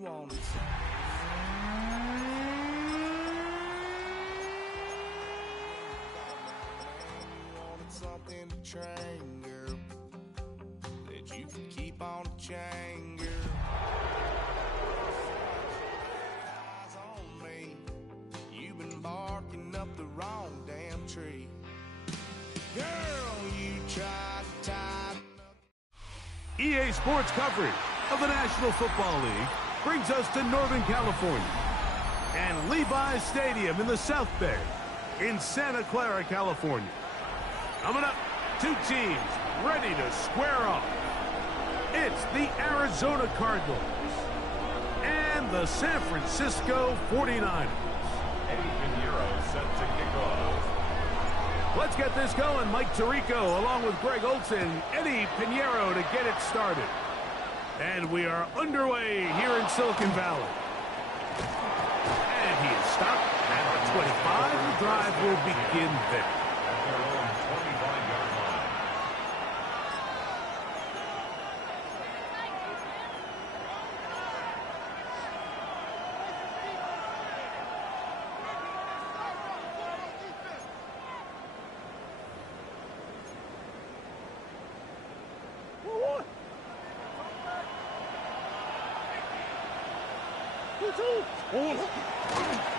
you wanted something to train, girl, that you could keep on the chain, girl. Eyes on me, you've been barking up the wrong damn tree. Girl, you tried to tighten up. EA Sports coverage of the National Football League brings us to Northern California and Levi's Stadium in the South Bay in Santa Clara, California. Coming up, two teams ready to square off. It's the Arizona Cardinals and the San Francisco 49ers. Eddie Pinheiro set to kick off. Let's get this going. Mike Tirico along with Greg Olson, Eddie Pinheiro to get it started. And we are underway here in Silicon Valley. And he is stopped at the 25. The drive will begin there. At their own 25-yard line.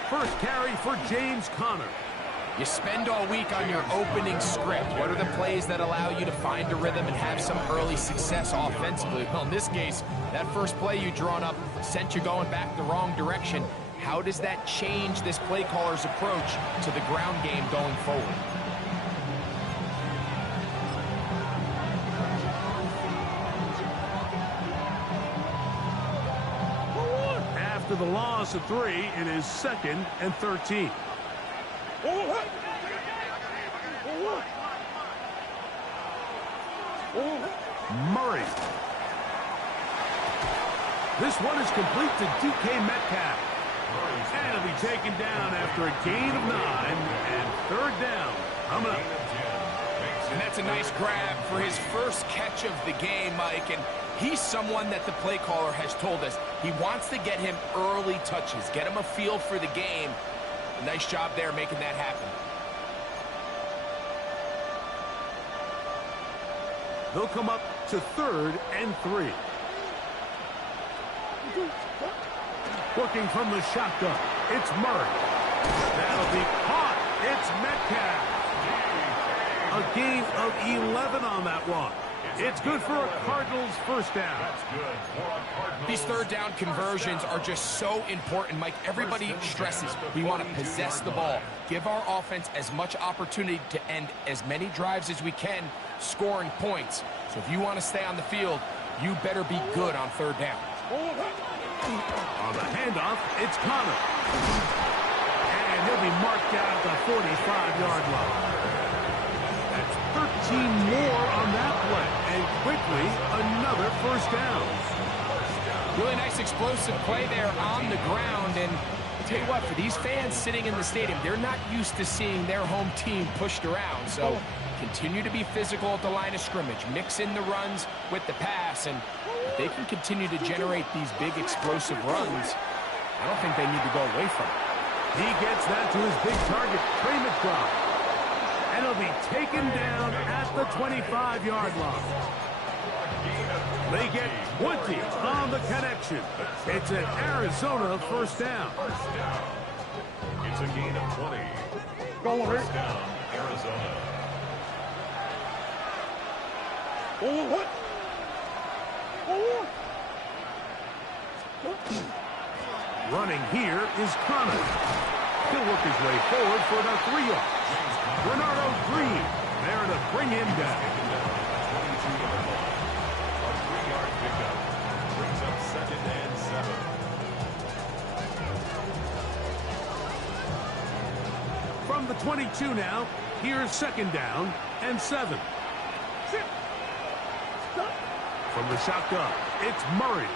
First carry for James Conner. You spend all week on your opening script. What are the plays that allow you to find a rhythm and have some early success offensively? Well, in this case, that first play you drawn up sent you going back the wrong direction. How does that change this play caller's approach to the ground game going forward? After the loss of 3, it is 2nd and 13. Murray. This one is complete to DK Metcalf. And it'll be taken down after a gain of 9 and 3rd down. Coming up. And that's a nice grab for his first catch of the game, Mike. And he's someone that the play caller has told us he wants to get him early touches, get him a feel for the game. Nice job there making that happen. They'll come up to 3rd and 3. Working from the shotgun, it's Murray. That'll be caught. It's Metcalf. A gain of 11 on that one. It's good for a Cardinals first down. That's good for a Cardinals. These third down conversions are just so important, Mike. Everybody stresses we want to possess the ball, give our offense as much opportunity to end as many drives as we can, scoring points. So if you want to stay on the field, you better be good on third down. On the handoff, it's Conner. And he'll be marked down at the 45-yard line. That's 13 more on that play. And quickly, another first down. Really nice explosive play there on the ground. And I'll tell you what, for these fans sitting in the stadium, they're not used to seeing their home team pushed around. So continue to be physical at the line of scrimmage. Mix in the runs with the pass. And if they can continue to generate these big explosive runs, I don't think they need to go away from it. He gets that to his big target, Trey McBride. And he'll be taken down at the 25-yard line. They get 20 on the connection. It's an Arizona first down. It's a gain of 20. First down, Arizona. Running here is Conner. He'll work his way forward for about 3 yards. Bernardo Green there to bring him down. 22-yard line. A 3-yard pickup brings up 2nd and 7. From the 22 now, here's 2nd down and 7. From the shotgun, it's Murray.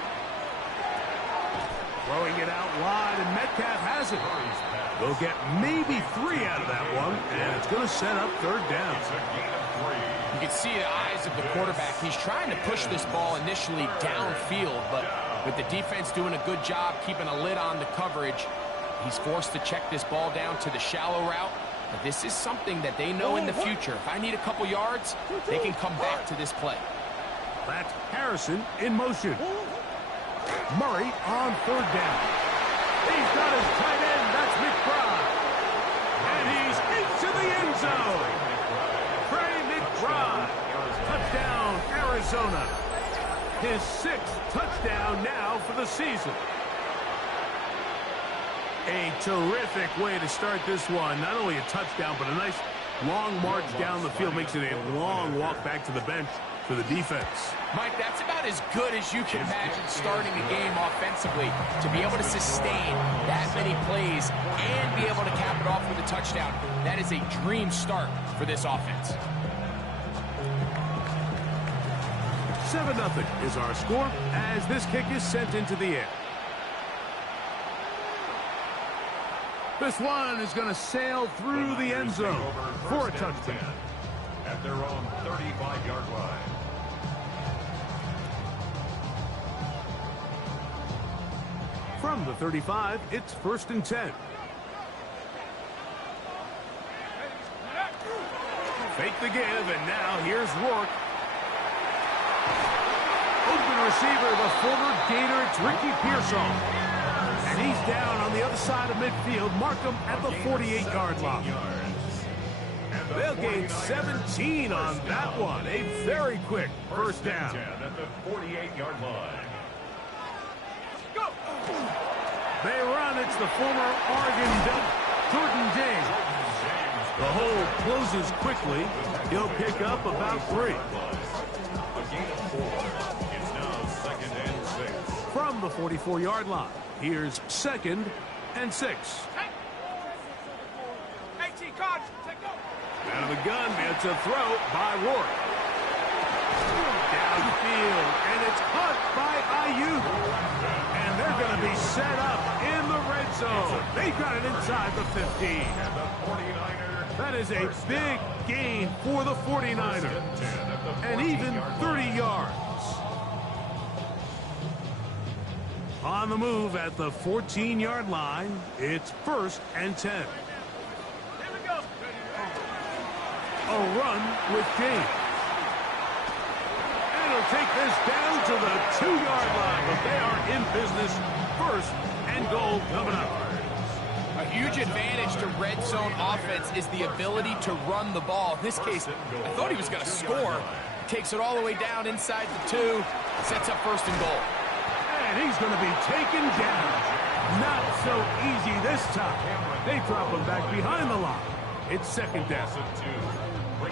Throwing it out wide, and Metcalf has it. They'll get maybe 3 out of that one, and it's going to set up 3rd down. It's a gain of 3. You can see the eyes of the quarterback. He's trying to push this ball initially downfield, but With the defense doing a good job keeping a lid on the coverage, he's forced to check this ball down to the shallow route. But this is something that they know in the future. If I need a couple yards, they can come back to this play. That's Harrison in motion. Murray on third down. He's got his tight end. That's McBride. And he's into the end zone. Trey McBride. Touchdown, Arizona. His 6th touchdown now for the season. A terrific way to start this one. Not only a touchdown, but a nice long march down the field. Makes it a long walk back to the bench for the defense. Mike, that's about as good as you can imagine starting a game offensively. To be able to sustain that many plays and be able to cap it off with a touchdown, that is a dream start for this offense. 7-0 is our score as this kick is sent into the air. This one is going to sail through the end zone for a touchdown. At their own 35-yard line. From the 35, it's 1st and 10. Fake the give, and now here's Rourke. Open receiver, the former Gator, it's Ricky Pearsall. And he's down on the other side of midfield. Mark him at the 48-yard line. They'll gain 17 on that one. A very quick first down. At the 48-yard line. They run. It's the former Oregon Duck, Jordan James. The hole closes quickly. He'll pick up about 3. A gain of 4. It's now 2nd and 6. From the 44-yard line, here's 2nd and 6. Out of the gun, it's a throw by Rourke. Downfield, and it's caught by Ayuk. And they're going to be set up in the red zone. They got it inside the 15. And the 49er. That is a big gain for the 49ers. And even 30 yards. On the move at the 14-yard line, it's 1st and 10. A run with James. And he'll take this down to the 2-yard line, but they are in business. 1st and goal coming up. A huge advantage to red zone offense is the ability to run the ball. In this case, I thought he was going to score. Takes it all the way down inside the 2, sets up 1st and goal. And he's going to be taken down. Not so easy this time. They drop him back behind the line. It's 2nd down.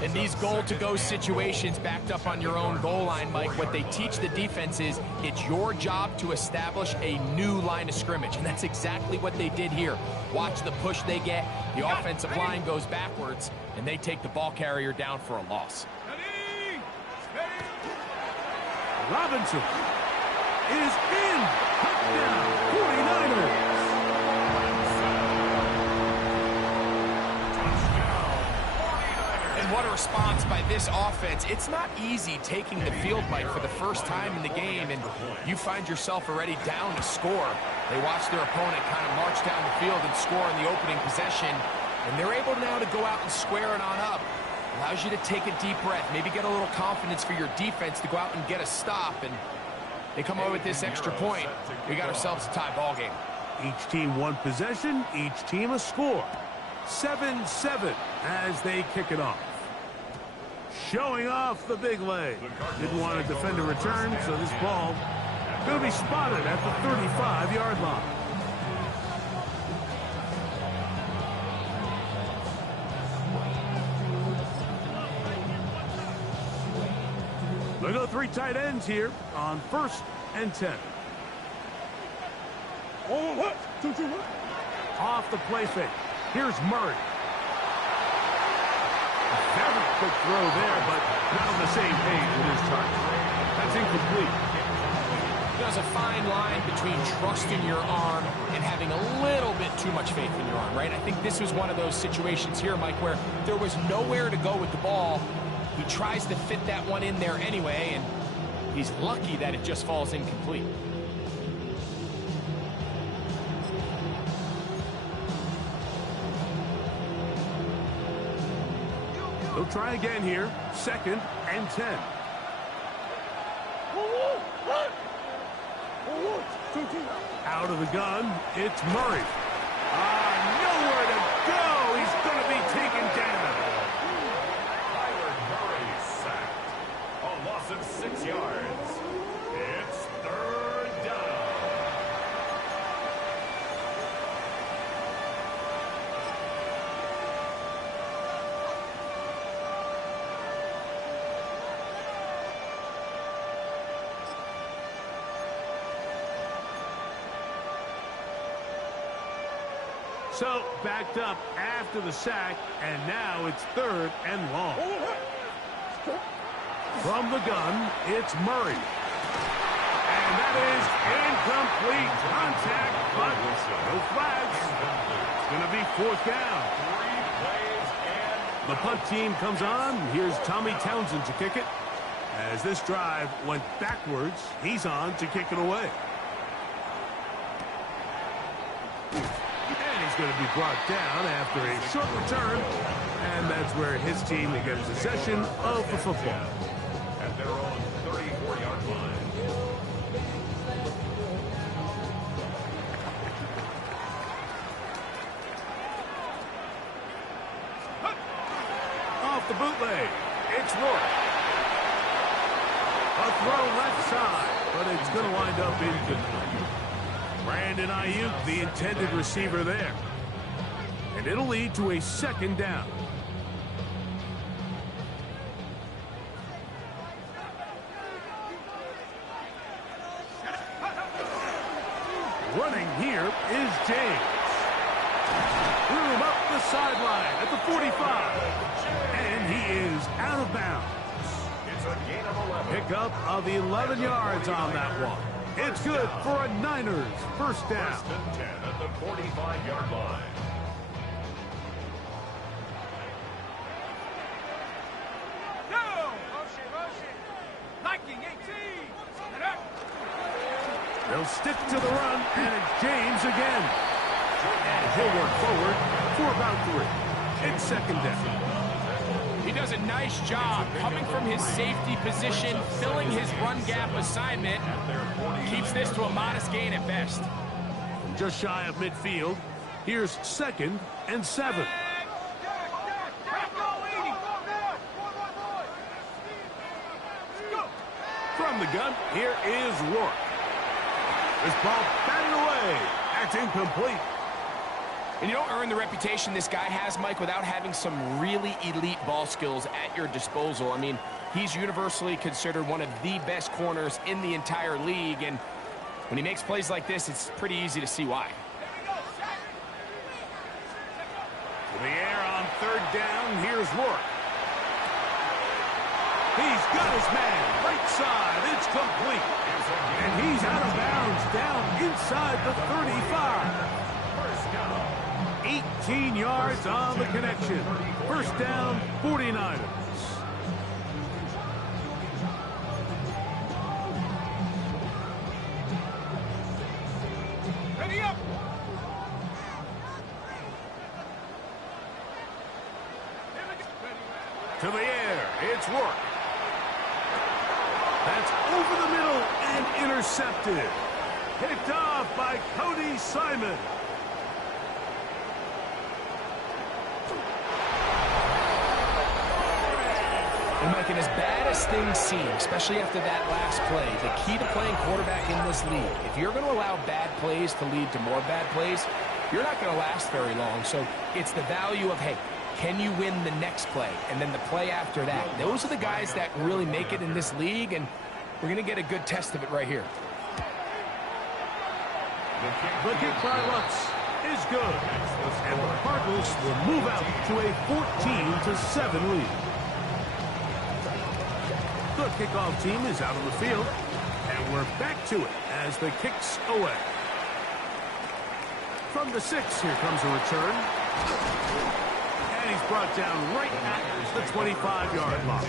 In these goal-to-go situations backed up on your own goal line, Mike, what they teach the defense is it's your job to establish a new line of scrimmage, and that's exactly what they did here. Watch the push they get. The offensive line goes backwards, and they take the ball carrier down for a loss. Robinson is in. Touchdown, 49ers. What a response by this offense. It's not easy taking the field, Mike, for the first time in the game, and you find yourself already down to score. They watch their opponent kind of march down the field and score in the opening possession, and they're able now to go out and square it on up. Allows you to take a deep breath, maybe get a little confidence for your defense to go out and get a stop, and they come away with this extra point. We got ourselves a tie ball game. Each team one possession, each team a score. 7-7 as they kick it off. Showing off the big leg. Didn't want to defend a return, so this ball going to be spotted at the 35-yard line. They go 3 tight ends here on 1st and 10. Off the play fake. Here's Murray. Very quick throw there, but not on the same page with his target. That's incomplete. There's a fine line between trusting your arm and having a little bit too much faith in your arm, right? I think this was one of those situations here, Mike, where there was nowhere to go with the ball. He tries to fit that one in there anyway, and he's lucky that it just falls incomplete. He'll try again here. 2nd and 10. Out of the gun, it's Murray. Nowhere to go. He's going to be taken down. Murray sacked. A loss of 6 yards. It's 3rd down. So, backed up after the sack, and now it's 3rd and long. From the gun, it's Murray. And that is incomplete contact, but no flags. It's going to be 4th down. 3 plays and The punt team comes on. Here's Tommy Townsend to kick it. As this drive went backwards, he's on to kick it away. He's going to be brought down after a short return, and that's where his team will get possession of the football. At their own 34-yard line. Off the bootleg, it's Rourke. A throw left side, but it's going to wind up incomplete. Brandon Ayuk, the intended receiver there. And it'll lead to a 2nd down. Running here is James. Threw him up the sideline at the 45. And he is out of bounds. It's a gain of 11. Pickup of 11 yards on that one. It's good for a Niners 1st down. 1st and 10 at the 45-yard line. They'll stick to the run, and it's James again. And he'll work forward for about 3. It's 2nd down. He does a nice job coming from his safety position, filling his run gap assignment. Keeps this to a modest gain at best. Just shy of midfield. Here's 2nd and 7. From the gun, here is Rourke. This ball batted away. That's incomplete. And you don't earn the reputation this guy has, Mike, without having some really elite ball skills at your disposal. I mean, he's universally considered one of the best corners in the entire league, and when he makes plays like this, it's pretty easy to see why. To the air on 3rd down, here's Rourke. He's got his man, right side, it's complete. And he's out of bounds, down inside the 35. 18 yards on the connection. 1st down, 49ers. Ready up! To the air, it's Rourke. That's over the middle and intercepted. Picked off by Cody Simon. And Mike, and as bad as things seem, especially after that last play, the key to playing quarterback in this league, if you're going to allow bad plays to lead to more bad plays, you're not going to last very long. So it's the value of, hey, can you win the next play? And then the play after that. Those are the guys that really make it in this league, and we're going to get a good test of it right here. The kick by Lutz is good. And the Cardinals will move out to a 14-7 lead. The kickoff team is out on the field, and we're back to it as the kick's away. From the 6, here comes a return. And he's brought down right at the 25-yard line.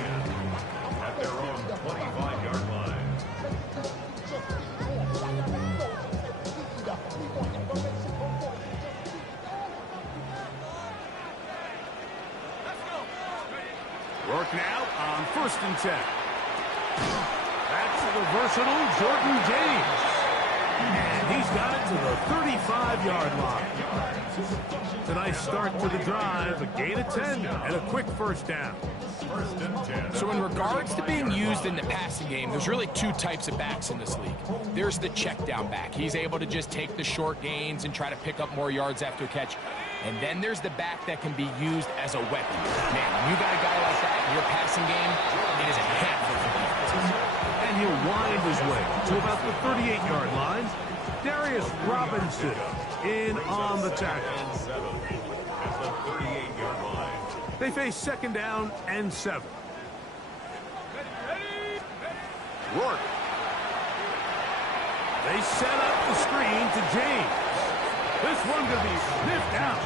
At their own 25-yard line. Rourke now on 1st and 10. That's the versatile Jordan James. And he's got it to the 35-yard line. It's a nice start to the drive, a gain of 10, and a quick first down. So in regards to being used in the passing game, there's really two types of backs in this league. There's the check down back. He's able to just take the short gains and try to pick up more yards after a catch. And then there's the back that can be used as a weapon. Man, when you got a guy like that in your passing game, it is a handful for defenses. And he'll wind his way to about the 38-yard line. Darius Robinson in on the tackle. They face 2nd down and 7. Rourke. They set up the screen to James. This one going to be sniffed out,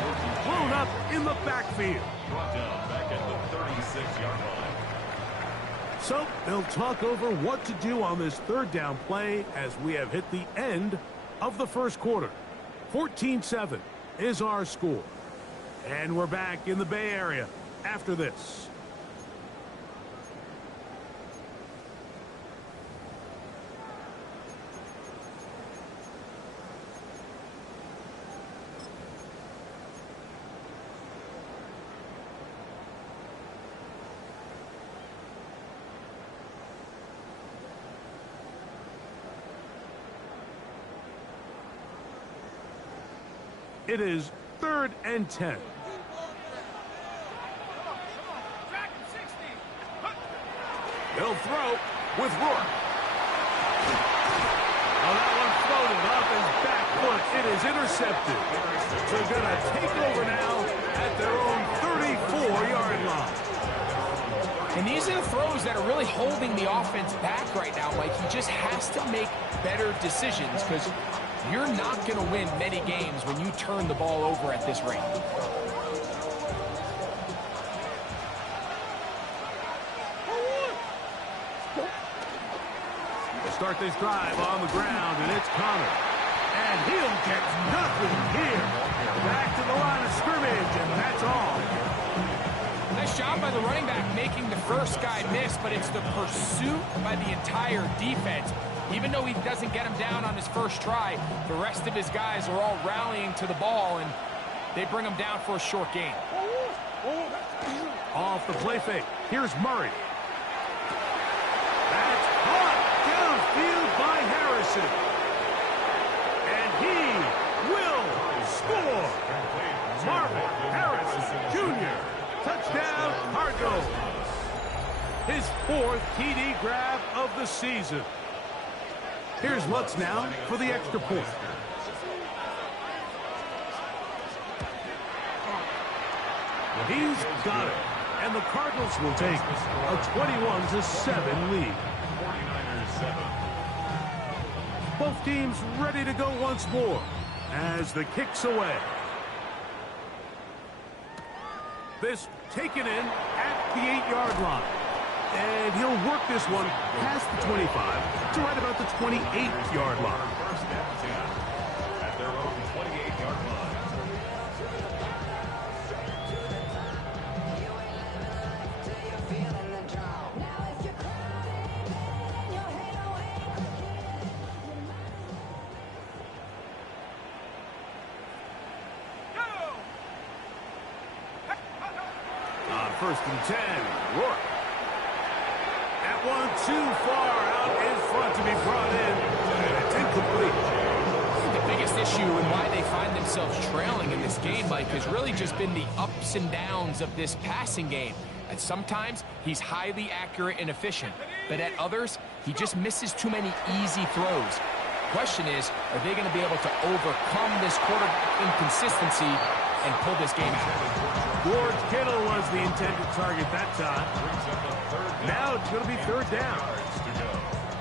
blown up in the backfield. Brought down back at the 36-yard line. So they'll talk over what to do on this 3rd down play as we have hit the end of the first quarter. 14-7 is our score. And we're back in the Bay Area after this. It is 3rd and 10. He'll throw with Rourke. Oh, that one floated off his back foot. It is intercepted. They're going to take over now at their own 34-yard line. And these are the throws that are really holding the offense back right now, Mike. He just has to make better decisions because you're not going to win many games when you turn the ball over at this rate. They start this drive on the ground, and it's Connor. And he'll get nothing here. Back to the line of scrimmage, and that's all. Nice job by the running back making the first guy miss, but it's the pursuit by the entire defense. Even though he doesn't get him down on his first try, the rest of his guys are all rallying to the ball, and they bring him down for a short gain. Off the play fake. Here's Murray. That's caught downfield by Harrison. And he will score. Marvin Harrison Jr. Touchdown, Cardinals. His 4th TD grab of the season. Here's Lutz now for the extra point. He's got it. And the Cardinals will take a 21-7 lead. 49ers 7. Both teams ready to go once more as the kick's away. This taken in at the 8-yard line. And he'll work this one past the 25 to right about the 28-yard line. First and 10 at their own 28-yard line. On 1st and 10, Rourke. That one too far out in front to be brought in, and it's incomplete. The biggest issue and why they find themselves trailing in this game, Mike, has really just been the ups and downs of this passing game. And sometimes he's highly accurate and efficient, but at others, he just misses too many easy throws. Question is, are they going to be able to overcome this quarterback inconsistency and pull this game out? George Kittle was the intended target that time. Now it's going to be 3rd down.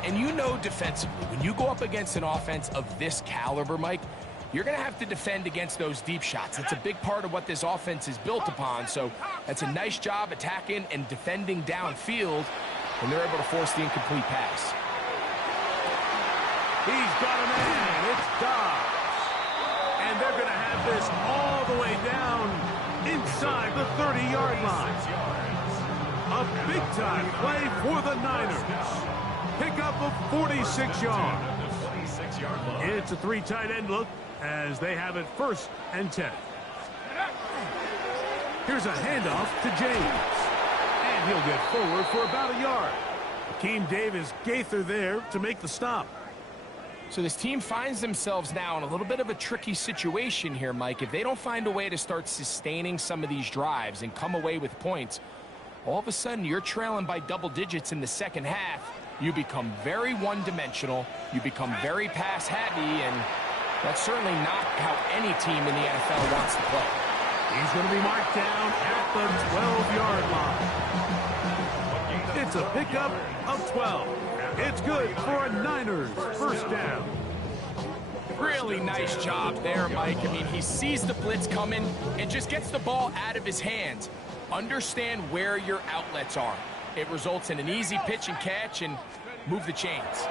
And you know defensively, when you go up against an offense of this caliber, Mike, you're going to have to defend against those deep shots. It's a big part of what this offense is built upon. So that's a nice job attacking and defending downfield when they're able to force the incomplete pass. He's got a man. It's Dobbs. And they're going to have this all the way down inside the 30-yard line. A big-time play for the Niners. Pickup of 46 yards. It's a 3 tight end look as they have it 1st and 10. Here's a handoff to James. And he'll get forward for about a yard. Akeem Davis Gaither there to make the stop. So this team finds themselves now in a little bit of a tricky situation here, Mike. If they don't find a way to start sustaining some of these drives and come away with points, all of a sudden you're trailing by double digits in the second half. You become very one-dimensional. You become very pass-heavy, and that's certainly not how any team in the NFL wants to play. He's going to be marked down at the 12-yard line. It's a pickup of 12. It's good for a Niners 1st down. Really nice job there, Mike. I mean, he sees the blitz coming and just gets the ball out of his hands. Understand where your outlets are. It results in an easy pitch and catch and move the chains.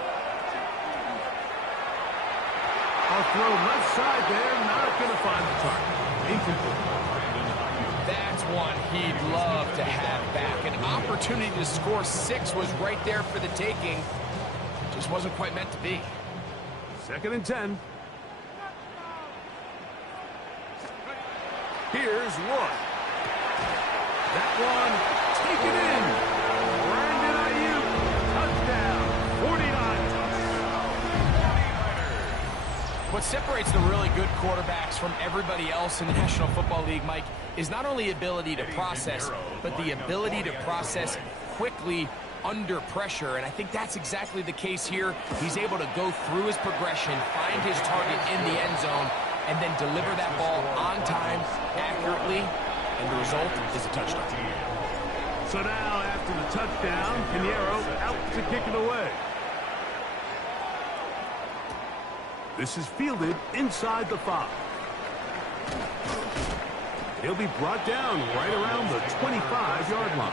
A throw left side there, not going to find the target. Incomplete. That's one he'd love to have back. An opportunity to score 6 was right there for the taking. Just wasn't quite meant to be. 2nd and 10. Here's Wood. That one taken in. Brandon Ayuk, touchdown, 49. What separates the really good quarterbacks from everybody else in the National Football League, Mike, is not only ability to process, but the ability to process quickly under pressure. And I think that's exactly the case here. He's able to go through his progression, find his target in the end zone, and then deliver that ball on time, accurately, and the result is a touchdown. So now, after the touchdown, Pinheiro out to kick it away. This is fielded inside the 5. He'll be brought down right around the 25-yard line.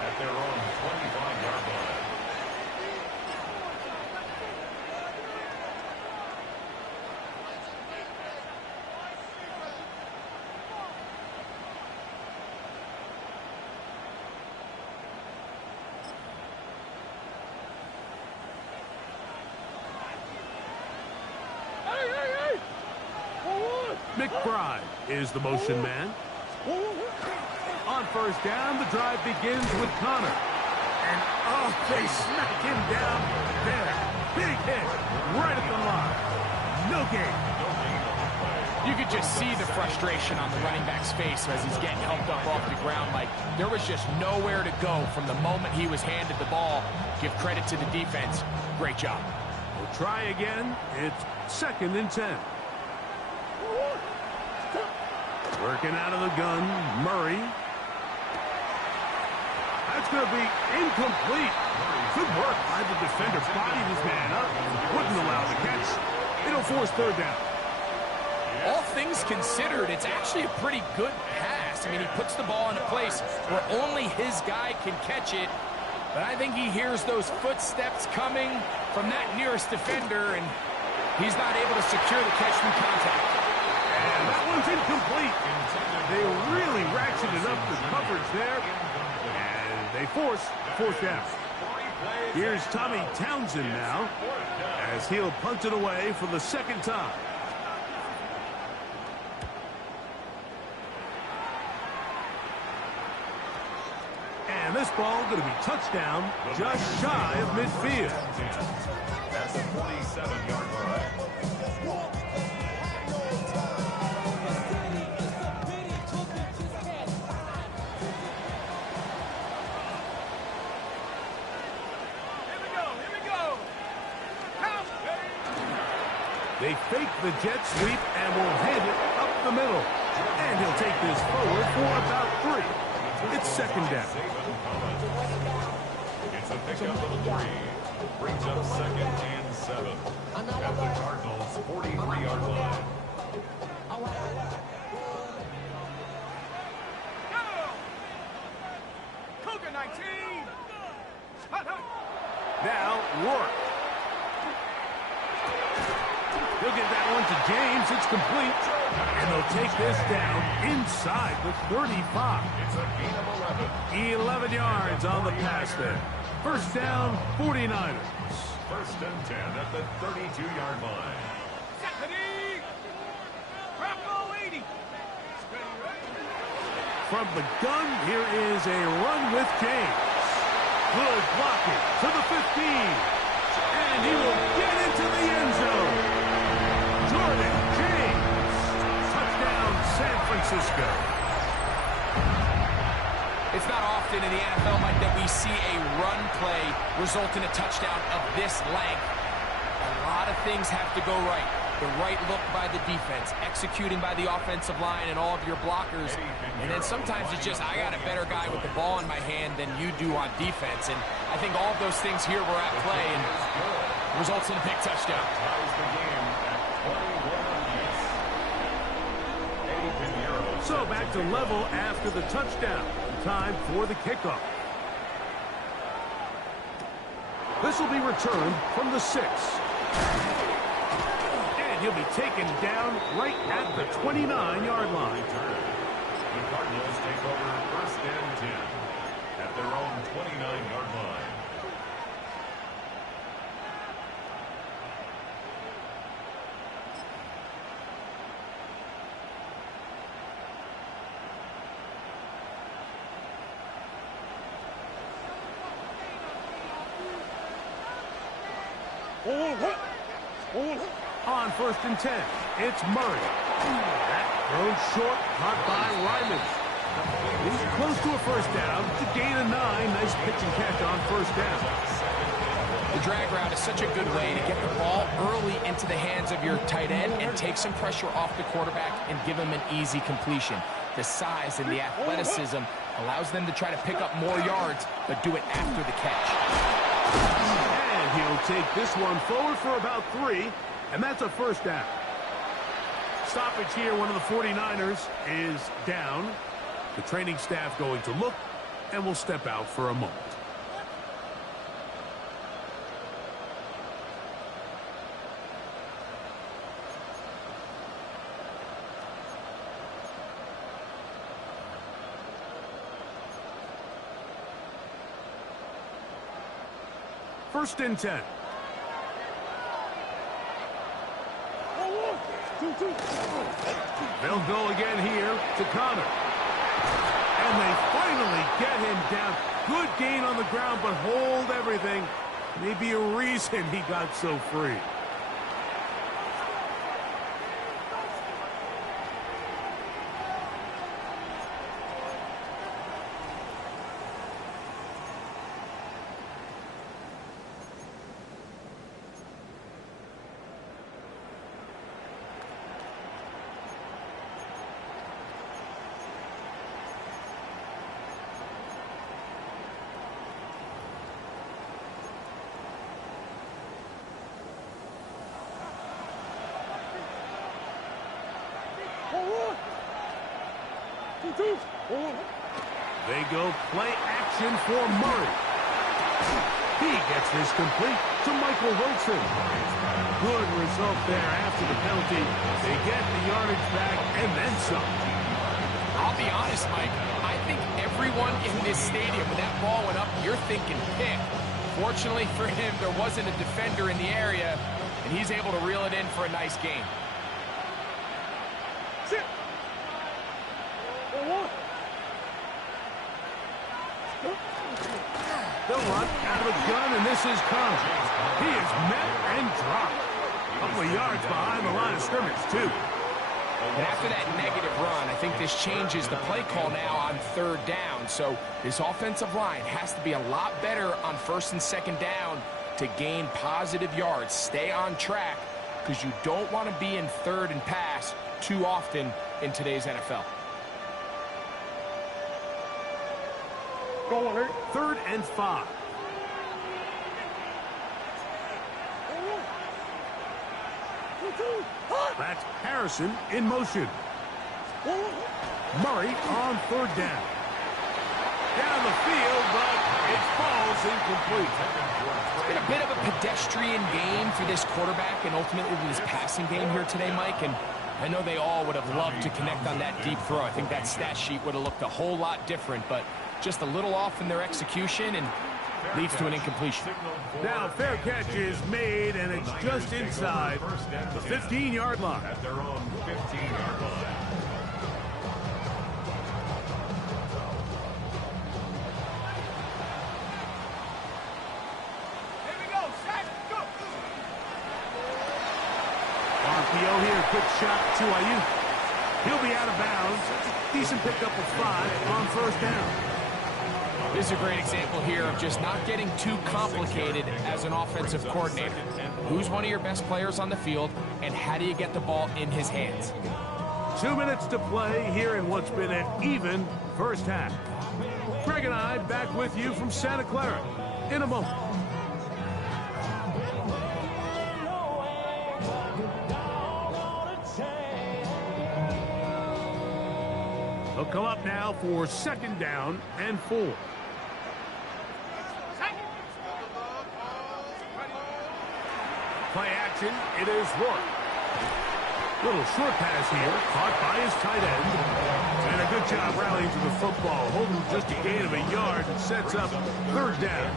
At their own 25-yard line. McBride is the motion man. On 1st down, the drive begins with Connor. And, oh, they smack him down there. Big hit right at the line. No gain. You could just see the frustration on the running back's face as he's getting helped up off the ground. Like, there was just nowhere to go from the moment he was handed the ball. Give credit to the defense. Great job. We'll try again. It's 2nd and 10. Working out of the gun, Murray. That's going to be incomplete. Good work by the defender. Bodied his man up. Wouldn't allow the catch. It'll force 3rd down. All things considered, it's actually a pretty good pass. I mean, he puts the ball in a place where only his guy can catch it. But I think he hears those footsteps coming from that nearest defender, and he's not able to secure the catch through contact. And that one's incomplete. They really ratcheted up the coverage there. And they force 4th down. Here's Tommy Townsend now as he'll punt it away for the 2nd time. And this ball going to be touchdown just shy of midfield. That's a 47-yard line. They fake the jet sweep and will hand it up the middle. And he'll take this forward for about 3. It's 2nd down. It's a pickup of 3. Brings up 2nd and 7. At the Cardinals' 43-yard line. Cougar 19. Now, Rourke. He'll get that one to James. It's complete. And they'll take this down inside the 35. It's a gain of 11. 11 yards on the pass there. First down, 49ers. First and 10 at the 32-yard line. From the gun, here is a run with James. Good blocking to the 15. And he will get into the end zone. Jordan James. Touchdown, San Francisco. It's not often in the NFL, Mike, that we see a run play result in a touchdown of this length. A lot of things have to go right. The right look by the defense, executing by the offensive line and all of your blockers. And then sometimes it's just, I got a better guy with the ball in my hand than you do on defense. And I think all of those things here were at play and results in a big touchdown. Ties the game at 21 apiece. So back to level after the touchdown. Time for the kickoff. This will be returned from the 6. He'll be taken down right at the 29-yard line. The Cardinals take over first and 10 at their own 29-yard line. On first and 10, it's Murray. That thrown short, caught by Ryman. He's close to a first down to gain a 9. Nice pitch and catch on first down. The drag route is such a good way to get the ball early into the hands of your tight end and take some pressure off the quarterback and give him an easy completion. The size and the athleticism allows them to try to pick up more yards, but do it after the catch. And he'll take this one forward for about 3, and that's a first down. Stoppage here, one of the 49ers is down. The training staff going to look, and will step out for a moment. First and 10. They'll go again here to Connor. And they finally get him down. Good gain on the ground, but hold everything. Maybe a reason he got so free. They go play action for Murray. He gets this complete to Michael Wilson. Good result there after the penalty. They get the yardage back and then some. I'll be honest, Mike. I think everyone in this stadium, when that ball went up, you're thinking pick. Fortunately for him, there wasn't a defender in the area, and he's able to reel it in for a nice gain. They'll run out of a gun, and this is Connor. He is met and dropped. A couple of yards behind the line of scrimmage, too. And after that negative run, I think this changes the play call now on third down. So this offensive line has to be a lot better on first and second down to gain positive yards. Stay on track, because you don't want to be in third and pass too often in today's NFL. Third and 5. That's Harrison in motion. Murray on third down. Down the field, but it falls incomplete. It's been a bit of a pedestrian game for this quarterback and ultimately this passing game here today, Mike. And I know they all would have loved to connect on that deep throw. I think that stat sheet would have looked a whole lot different, but just a little off in their execution and leads to an incompletion. Now, fair catch is made, and it's just inside the 15-yard line. At their own 15-yard line. RPO here, quick shot to Ayuk. He'll be out of bounds. Decent pickup of 5 on first down. This is a great example here of just not getting too complicated as an offensive coordinator. Who's one of your best players on the field, and how do you get the ball in his hands? 2 minutes to play here in what's been an even first half. Greg and I back with you from Santa Clara in a moment. They'll come up now for second down and 4. Play action, it is Rourke. Little short pass here, caught by his tight end. And a good job rallying to the football, holding just a gain of a yard and sets up third down.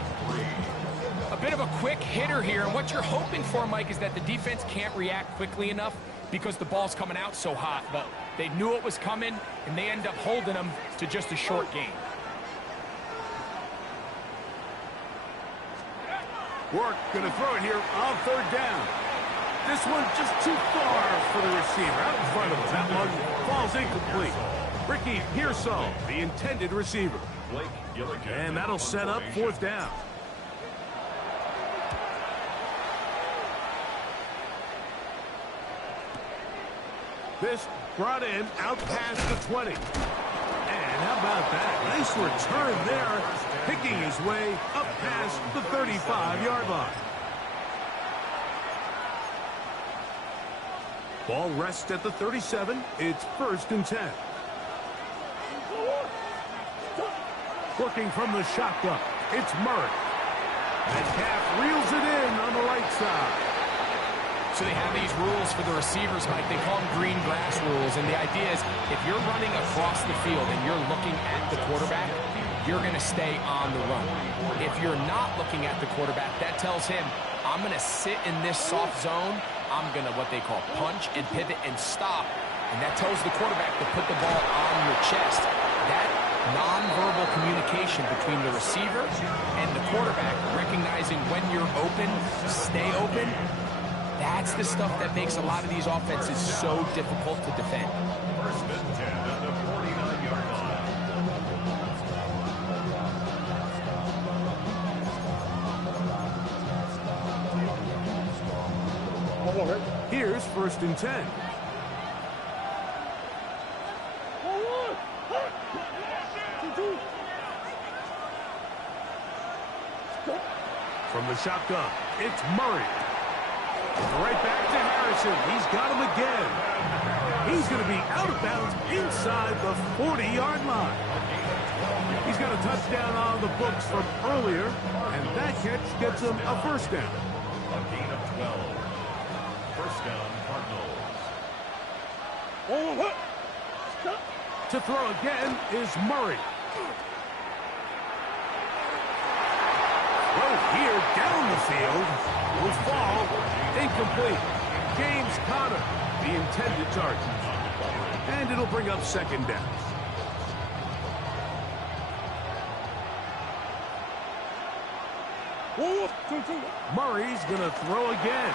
A bit of a quick hitter here, and what you're hoping for, Mike, is that the defense can't react quickly enough because the ball's coming out so hot, but they knew it was coming, and they end up holding them to just a short gain. Rourke going to throw it here on third down. This one just too far for the receiver. Out in front of him. That one falls incomplete. Ricky Pearsall, the intended receiver. And that'll set up fourth down. This brought in out past the 20. And how about that? Nice return there, picking his way up past the 35-yard line. Ball rests at the 37. It's first and 10. Working from the shotgun, it's Murray. Metcalf reels it in on the right side. So they have these rules for the receivers, Mike. They call them green grass rules. And the idea is if you're running across the field and you're looking at the quarterback, you're going to stay on the run. If you're not looking at the quarterback, that tells him, I'm going to sit in this soft zone. I'm going to what they call punch and pivot and stop. And that tells the quarterback to put the ball on your chest. That nonverbal communication between the receiver and the quarterback, recognizing when you're open, stay open, that's the stuff that makes a lot of these offenses so difficult to defend. First and 10 at the 49-yard line. Here's first and 10. From the shotgun, it's Murray. Right back to Harrison. He's got him again. He's going to be out of bounds inside the 40-yard line. He's got a touchdown on the books from earlier, and that catch gets him a first down. A gain of 12. First down, Cardinals. To throw again is Murray. Throw here down the field. Will fall. Incomplete. James Conner, the intended target. And it'll bring up second down. Murray's going to throw again.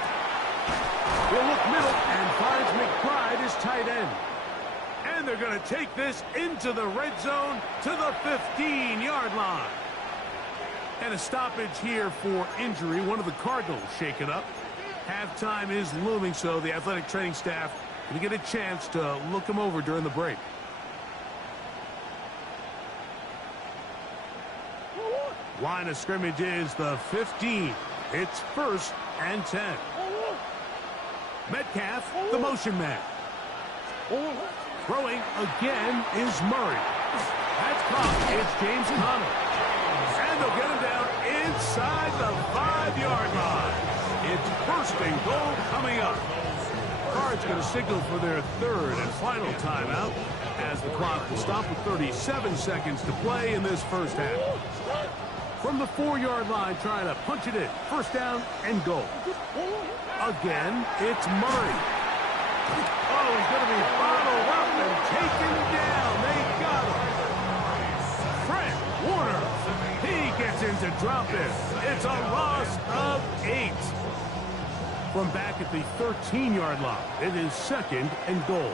He'll look middle and finds McBride, his tight end. And they're going to take this into the red zone to the 15-yard line. And a stoppage here for injury. One of the Cardinals shaken up. Halftime is looming, so the athletic training staff going to get a chance to look him over during the break. Line of scrimmage is the 15. It's first and 10. Metcalf, the motion man. Throwing again is Murray. That's caught. It's James Conner. And they'll get him down inside the 5-yard line. It's first and goal coming up. Card's going to signal for their third and final timeout as the clock will stop with 37 seconds to play in this first half. From the 4-yard line, trying to punch it in. First down and goal. Again, it's Murray. Oh, he's going to be bottled up and taken down. They got him. Fred Warner. He gets in to drop it. It's a loss of 8. From back at the 13-yard line, it is second and goal.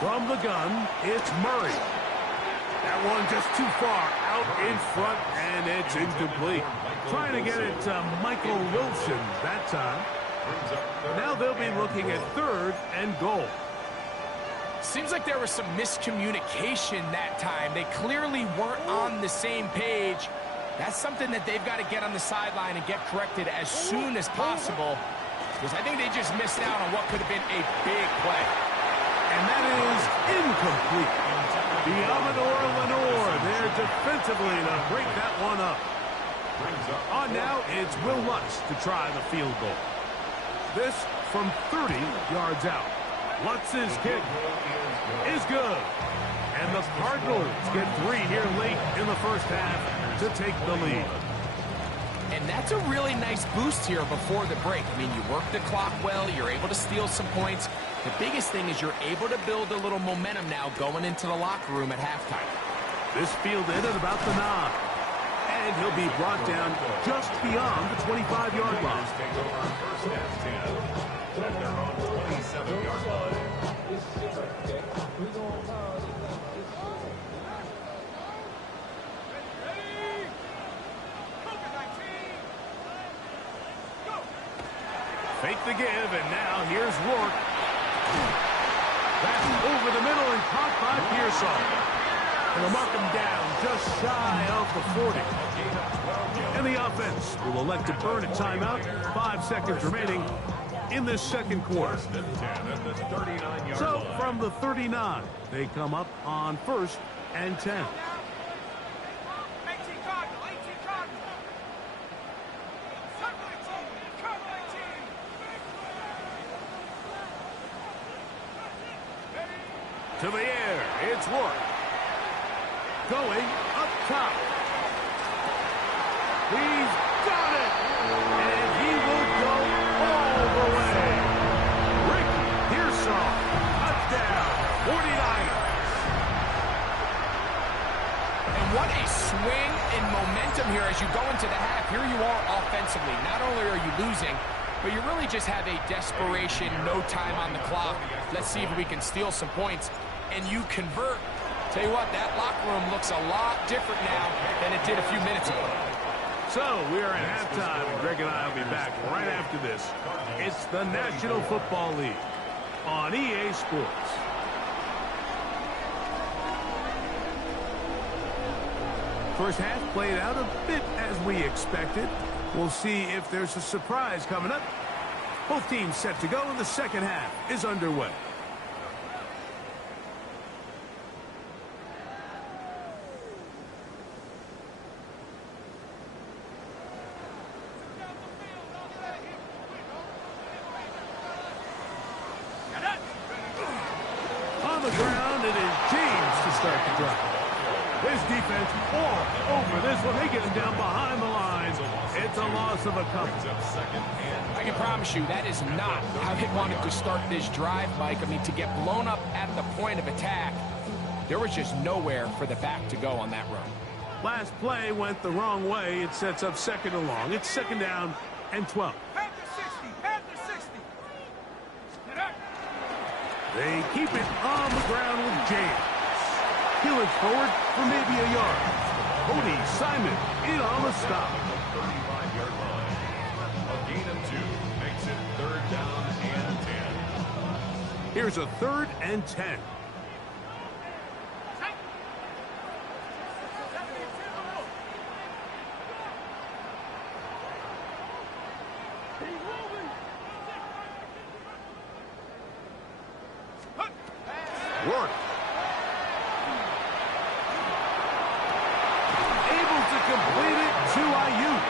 From the gun, it's Murray. That one just too far out in front, and it's incomplete. Trying to get it to Michael Wilson that time. Now they'll be looking at third and goal. Seems like there was some miscommunication that time. They clearly weren't on the same page. That's something that they've got to get on the sideline and get corrected as soon as possible, because I think they just missed out on what could have been a big play. And that is incomplete. The Amador Lenore there defensively to break that one up. On now, it's Will Lutz to try the field goal. This from 30 yards out. Lutz's kick is good. And the Cardinals get 3 here late in the first half to take the lead. And that's a really nice boost here before the break. I mean, you work the clock well, you're able to steal some points. The biggest thing is you're able to build a little momentum now going into the locker room at halftime. This fielded at about the 9. And he'll be brought down just beyond the 25-yard line. Take over first and 10 at their own 27-yard line. Fake the give, and now here's Rourke. That's over the middle and caught by Pearsall. And they'll mark him down just shy of the 40. And the offense will elect to burn a timeout. 5 seconds remaining in this second quarter. So from the 39, they come up on first and 10. To the air, it's Rourke. Going up top. He's got it! And he will go all the way. Ricky Pearsall, touchdown, 49ers. And what a swing in momentum here as you go into the half. Here you are offensively. Not only are you losing, but you really just have a desperation, no time on the clock. Let's see if we can steal some points. And you convert. Tell you what, that locker room looks a lot different now than it did a few minutes ago. So we are at halftime, and Greg and I will be back right after this. It's the National Football League on EA Sports. First half played out a bit as we expected. We'll see if there's a surprise coming up. Both teams set to go, and the second half is underway. On the ground, it is James to start the drive. His defense all over this one. They get him down behind the lines. It's a loss of a couple. I can promise you that is not how they wanted to start this drive, Mike. I mean, to get blown up at the point of attack, there was just nowhere for the back to go on that run. Last play went the wrong way. It sets up second and long. It's second down and 12. They keep it on the ground with James. Peel it forward for maybe a yard. Cody Simon in on the stop. 35-yard line. A gain of 2 makes it third down and 10. Here's a third and 10. Rourke. Able to complete it to Ayuk.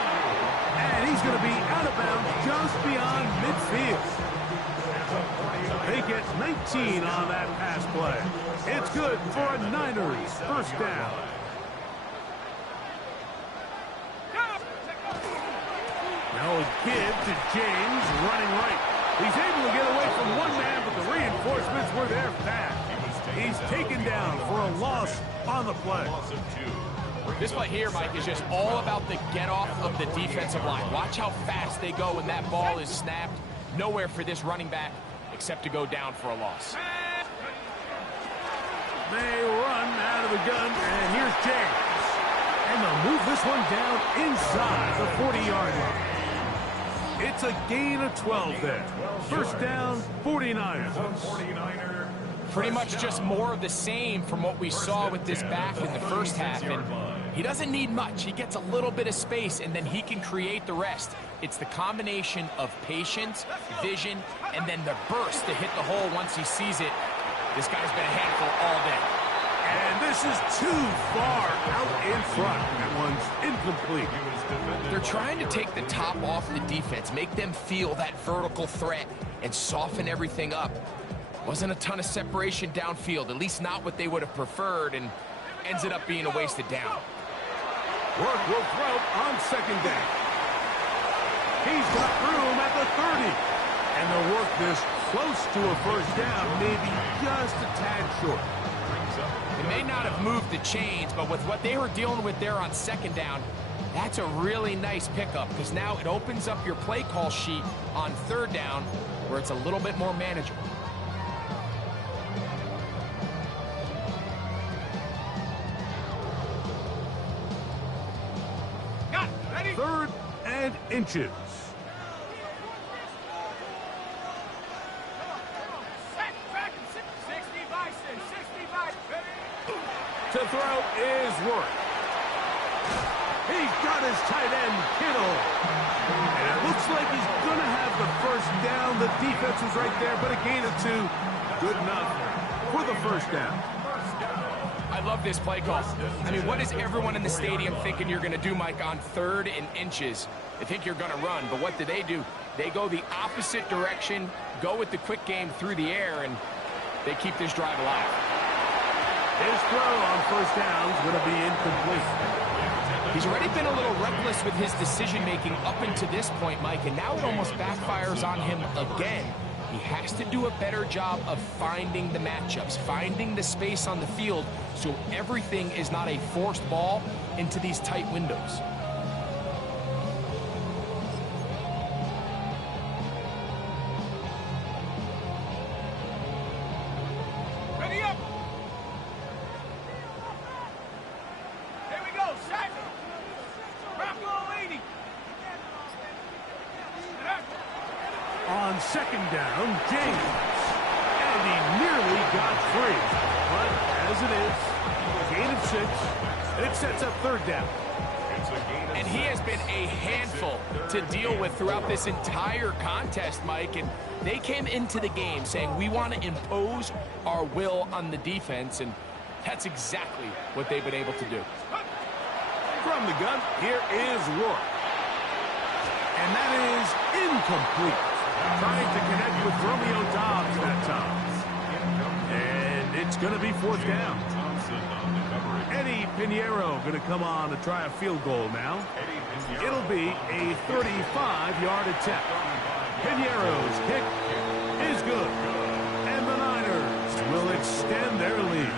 And he's going to be out of bounds just beyond midfield. get 19 on that pass play. It's good for a Niners first down. Now a give to James, running right. He's able to get away from one man, but the reinforcements were there fast. He's taken down for a loss on the play. This play here, Mike, is just all about the get-off of the defensive line. Watch how fast they go when that ball is snapped. Nowhere for this running back except to go down for a loss. They run out of the gun, and here's James. And they'll move this one down inside the 40-yard line. It's a gain of 12 there. First down, 49ers. Pretty much just more of the same from what we saw with this back in the first half. And he doesn't need much. He gets a little bit of space, and then he can create the rest. It's the combination of patience, vision, and then the burst to hit the hole once he sees it. This guy's been a handful all day. And this is too far out in front. That one's incomplete. They're trying to take the top off the defense, make them feel that vertical threat, and soften everything up. Wasn't a ton of separation downfield, at least not what they would have preferred, and ends it up being a wasted down. Work will throw on second down. He's got room at the 30. And they'll work this close to a first down, maybe just a tad short. They may not have moved the chains, but with what they were dealing with there on second down, that's a really nice pickup, because now it opens up your play call sheet on third down where it's a little bit more manageable. Third and inches. To throw is Work. He's got his tight end, Kittle. And it looks like he's going to have the first down. The defense was right there, but a gain of 2. Good enough for the first down. I love this play call. I mean, what is everyone in the stadium thinking you're going to do, Mike, on third and inches? They think you're going to run, but what do? They go the opposite direction, go with the quick game through the air, and they keep this drive alive. His throw on first down is going to be incomplete. He's already been a little reckless with his decision-making up until this point, Mike, and now it almost backfires on him again. He has to do a better job of finding the matchups, finding the space on the field, so everything is not a forced ball into these tight windows. Ready up! Here we go, Shaq! Rock 80! On second down, James. And he nearly got free. But as it is, a gain of 6. It sets up third down. And he has been a handful to deal with throughout this entire contest, Mike. And they came into the game saying, we want to impose our will on the defense. And that's exactly what they've been able to do. From the gun, here is Rourke. And that is incomplete. Trying to connect with Romeo Dobbs that time. And it's going to be fourth down. Eddie Pinheiro going to come on to try a field goal now. It'll be a 35-yard attempt. Pinheiro's kick is good. And the Niners will extend their lead.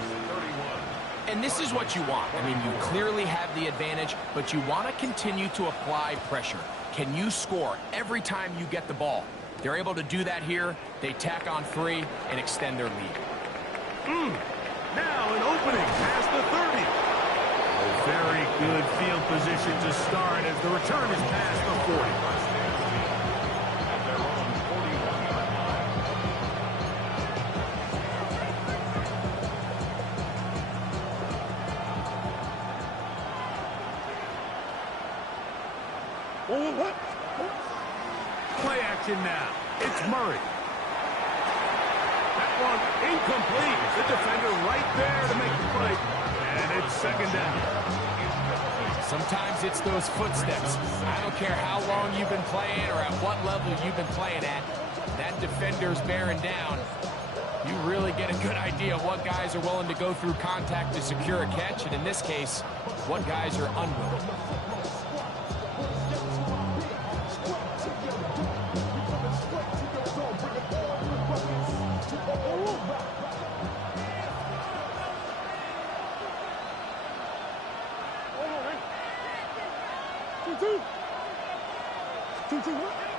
And this is what you want. I mean, you clearly have the advantage, but you want to continue to apply pressure. Can you score every time you get the ball? They're able to do that here. They tack on 3 and extend their lead. Now an opening past the 30. A very good field position to start as the return is past the 40. Play action now. It's Murray. That one incomplete. The defender right there to make the play. And it's second down. Sometimes it's those footsteps. I don't care how long you've been playing or at what level you've been playing at. That defender's bearing down. You really get a good idea of what guys are willing to go through contact to secure a catch, and in this case, what guys are unwilling.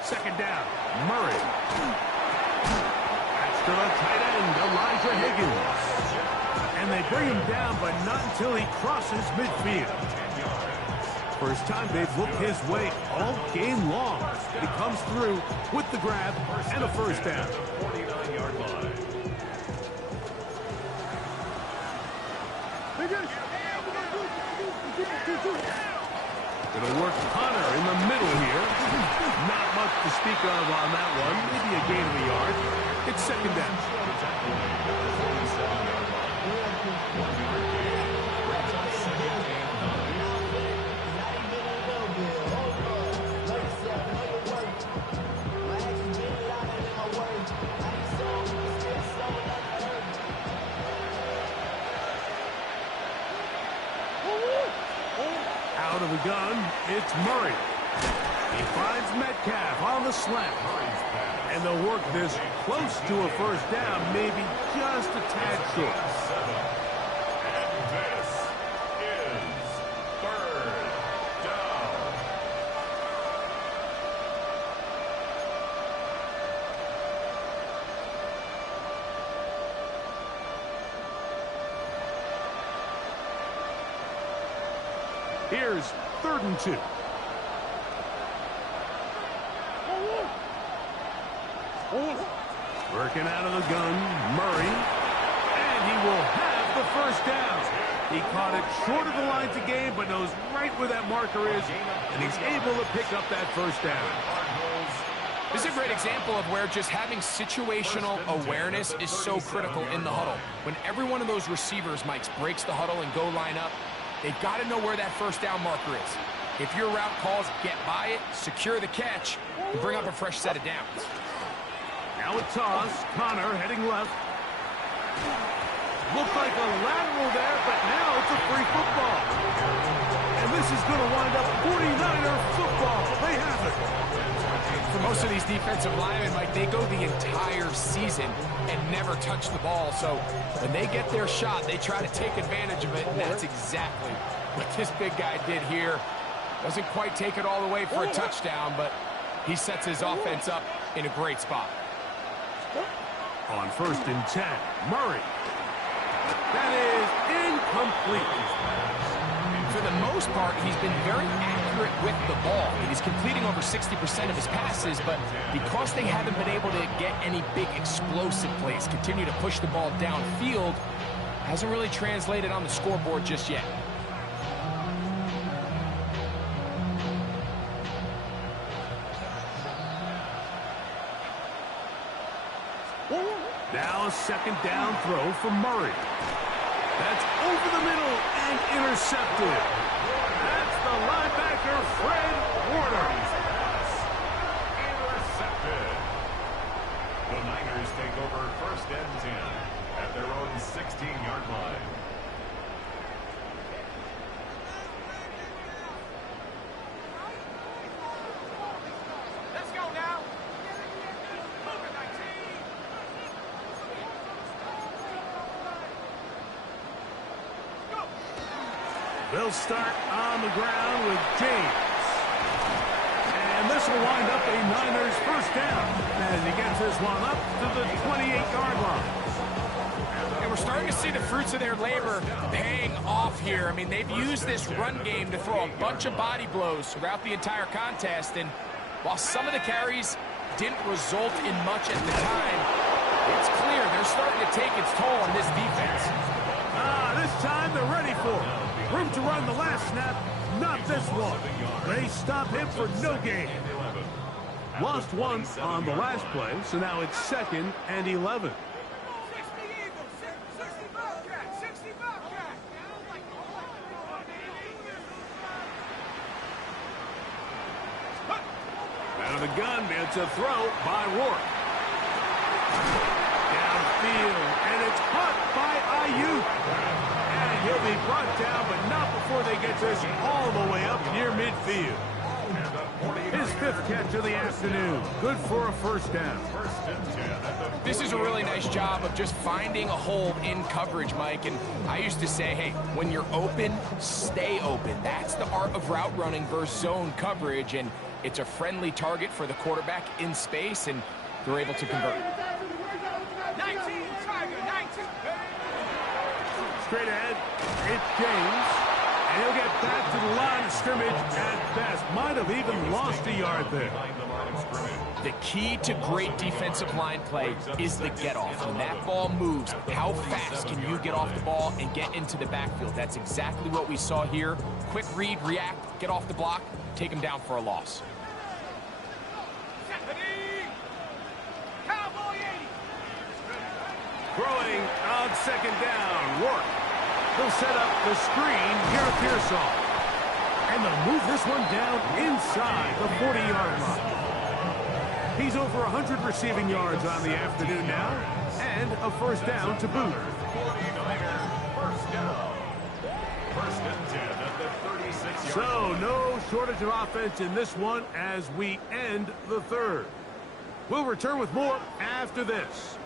Second down, Murray. That's to the tight end, Elijah Higgins. And they bring him down, but not until he crosses midfield. First time they've looked his way all game long. He comes through with the grab and a first down. 49-yard line. Gonna work Hunter in the middle here. Not much to speak of on that one. Maybe a gain of a yard. It's second down. Out of the gun, it's Murray. He finds Metcalf on the slant. And they'll work this close to a first down, maybe just a tad short. And this is third down. Here's 3rd and 2. Working out of the gun, Murray. And he will have the first down. He caught it short of the lines of game, but knows right where that marker is, and he's able to pick up that first down. This is a great example of where just having situational awareness is so critical in the huddle. When every one of those receivers, Mike, breaks the huddle and go line up, they've got to know where that first down marker is. If your route calls, get by it, secure the catch, and bring up a fresh set of downs. Now a toss. Connor heading left. Looked like a lateral there, but now it's a free football. And this is going to wind up 49er football. They have it. For most of these defensive linemen, Mike, they go the entire season and never touch the ball. So when they get their shot, they try to take advantage of it, and that's exactly what this big guy did here. Doesn't quite take it all the way for a touchdown, but he sets his offense up in a great spot. On 1st and 10, Murray. That is incomplete. For the most part, he's been very accurate with the ball. He's completing over 60% of his passes, but because they haven't been able to get any big explosive plays, continue to push the ball downfield, hasn't really translated on the scoreboard just yet. Now a 2nd down throw for Murray. That's over the middle and intercepted. That's the linebacker, Fred Warner. Intercepted. The Niners take over 1st and 10 at their own 16-yard line. Let's go now. Move it, 19. They'll start on the ground with James. And this will wind up a Niners first down as he gets this one up to the 28-yard line. And we're starting to see the fruits of their labor paying off here. I mean, they've used this run game to throw a bunch of body blows throughout the entire contest. And while some of the carries didn't result in much at the time, it's clear they're starting to take its toll on this defense. This time they're ready for it. Room to run the last snap, not this one. They stop him for no gain. Lost one on the last play, so now it's 2nd and 11. 60 Eagles, 60 Bobcats, 60 Bobcats. Out of the gun, it's a throw by Rourke. midfield, and it's caught by Ayuk. And he'll be brought down, but not before they get this all the way up near midfield. His 5th catch of the afternoon. Good for a first down. This is a really nice job of just finding a hole in coverage, Mike. And I used to say, hey, when you're open, stay open. That's the art of route running versus zone coverage. And it's a friendly target for the quarterback in space, and they're able to convert. 19, Tiger, 19. Straight ahead, it's James. And he'll get back to the line of scrimmage at best. Might have even lost a yard there. The key to great defensive line play is the get-off. When that ball moves, how fast can you get off the ball and get into the backfield? That's exactly what we saw here. Quick read, react, get off the block, take him down for a loss. Cowboy 80. Throwing on second down. Work. He'll set up the screen here at Pearsall. And they'll move this one down inside the 40-yard line. He's over 100 receiving yards on the afternoon now, and a first down to boot. First and 10 at the 36-yard So line. no shortage of offense in this one as we end the third. We'll return with more after this.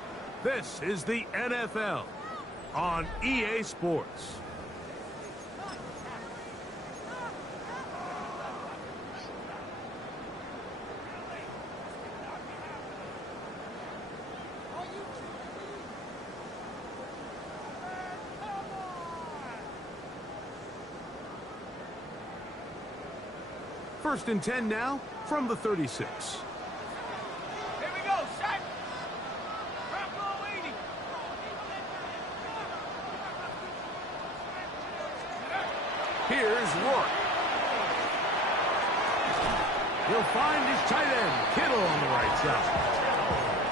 This is the NFL on EA Sports. First and 10 now from the 36. Here we go, set. Bravo 80. Here's Rourke. He'll find his tight end, Kittle, on the right side.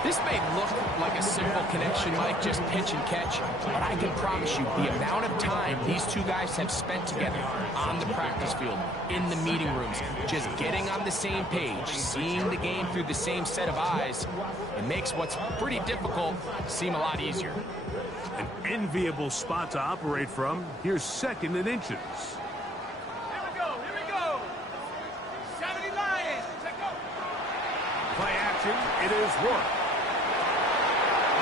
This may look like a simple connection, Mike, just pitch and catch, but I can promise you the amount of time these two guys have spent together on the practice field, in the meeting rooms, just getting on the same page, seeing the game through the same set of eyes, it makes what's pretty difficult seem a lot easier. An enviable spot to operate from. Here's second and inches. Here we go, here we go. 70 Lions. Take go. Play action, it is Rourke.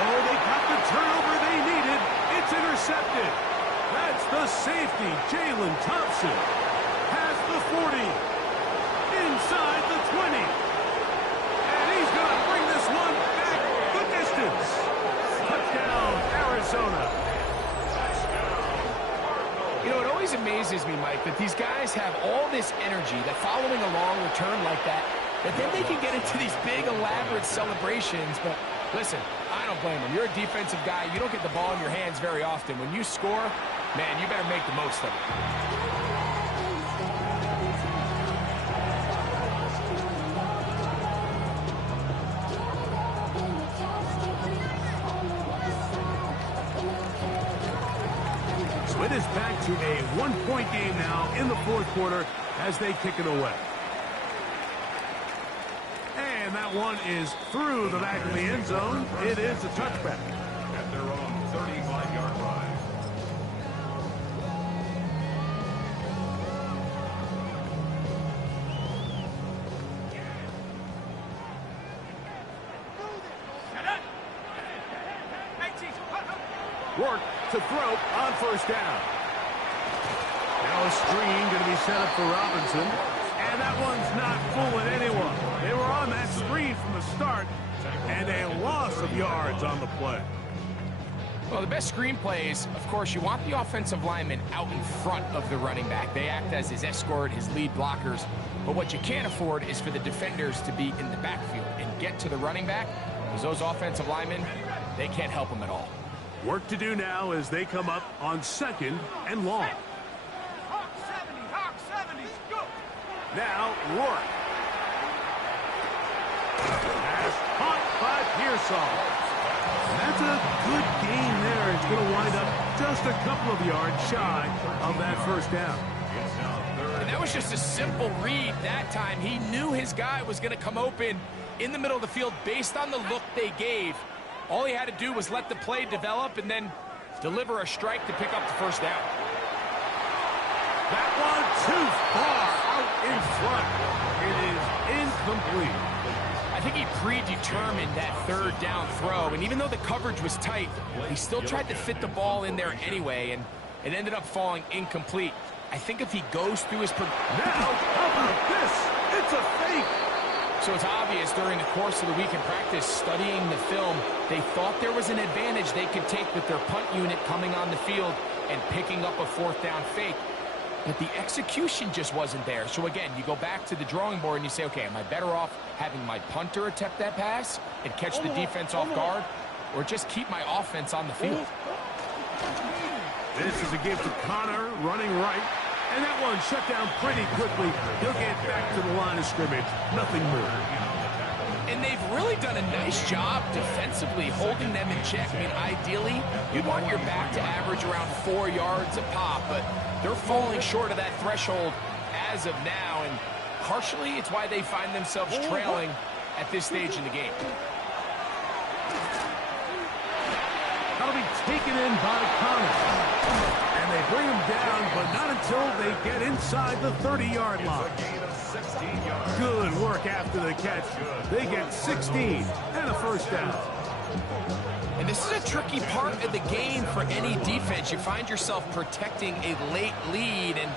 Oh, they got the turnover they needed. It's intercepted. That's the safety, Jalen Thompson. Past the 40. Inside the 20. And he's going to bring this one back the distance. Touchdown, Arizona. You know, it always amazes me, Mike, that these guys have all this energy, that following a long return like that then they can get into these big, elaborate celebrations. But listen, I don't blame them. You're a defensive guy. You don't get the ball in your hands very often. When you score, man, you better make the most of it. It is back to a one-point game now in the fourth quarter as they kick it away. And that one is through the back of the end zone. It is a touchback. At their own 35-yard line. Work to throw on first down. Now a screen going to be set up for Robinson. And that one's not fooling anyone. They were on that screen from the start. And a loss of yards on the play. Well, the best screen plays, of course, you want the offensive lineman out in front of the running back. They act as his escort, his lead blockers. But what you can't afford is for the defenders to be in the backfield and get to the running back, because those offensive linemen, they can't help him at all. Work to do now as they come up on second and long. Hawk 70, go. Now, Rourke. Pass caught by Pearsall. That's a good gain there. It's going to wind up just a couple of yards shy of that first down. And that was just a simple read that time. He knew his guy was going to come open in the middle of the field based on the look they gave. All he had to do was let the play develop and then deliver a strike to pick up the first down. That one too far out in front. It is incomplete. I think he predetermined that third down throw, and even though the coverage was tight, he still tried to fit the ball in there anyway, and it ended up falling incomplete. I think if he goes through his... Now, how about this? It's a fake. So it's obvious during the course of the week in practice, studying the film, they thought there was an advantage they could take with their punt unit coming on the field and picking up a fourth down fake. But the execution just wasn't there. So again, you go back to the drawing board and you say, okay, am I better off having my punter attempt that pass and catch the defense off guard, or just keep my offense on the field? This is a give to Connor, running right. And that one shut down pretty quickly. He'll get back to the line of scrimmage. Nothing more. And they've really done a nice job defensively holding them in check. I mean, ideally, you'd want your back to average around 4 yards a pop, but they're falling short of that threshold as of now, and partially it's why they find themselves trailing at this stage in the game. That'll be taken in by Connor. And they bring him down, but not until they get inside the 30-yard line. Good work after the catch. They get 16 and a first down. And this is a tricky part of the game for any defense. You find yourself protecting a late lead, and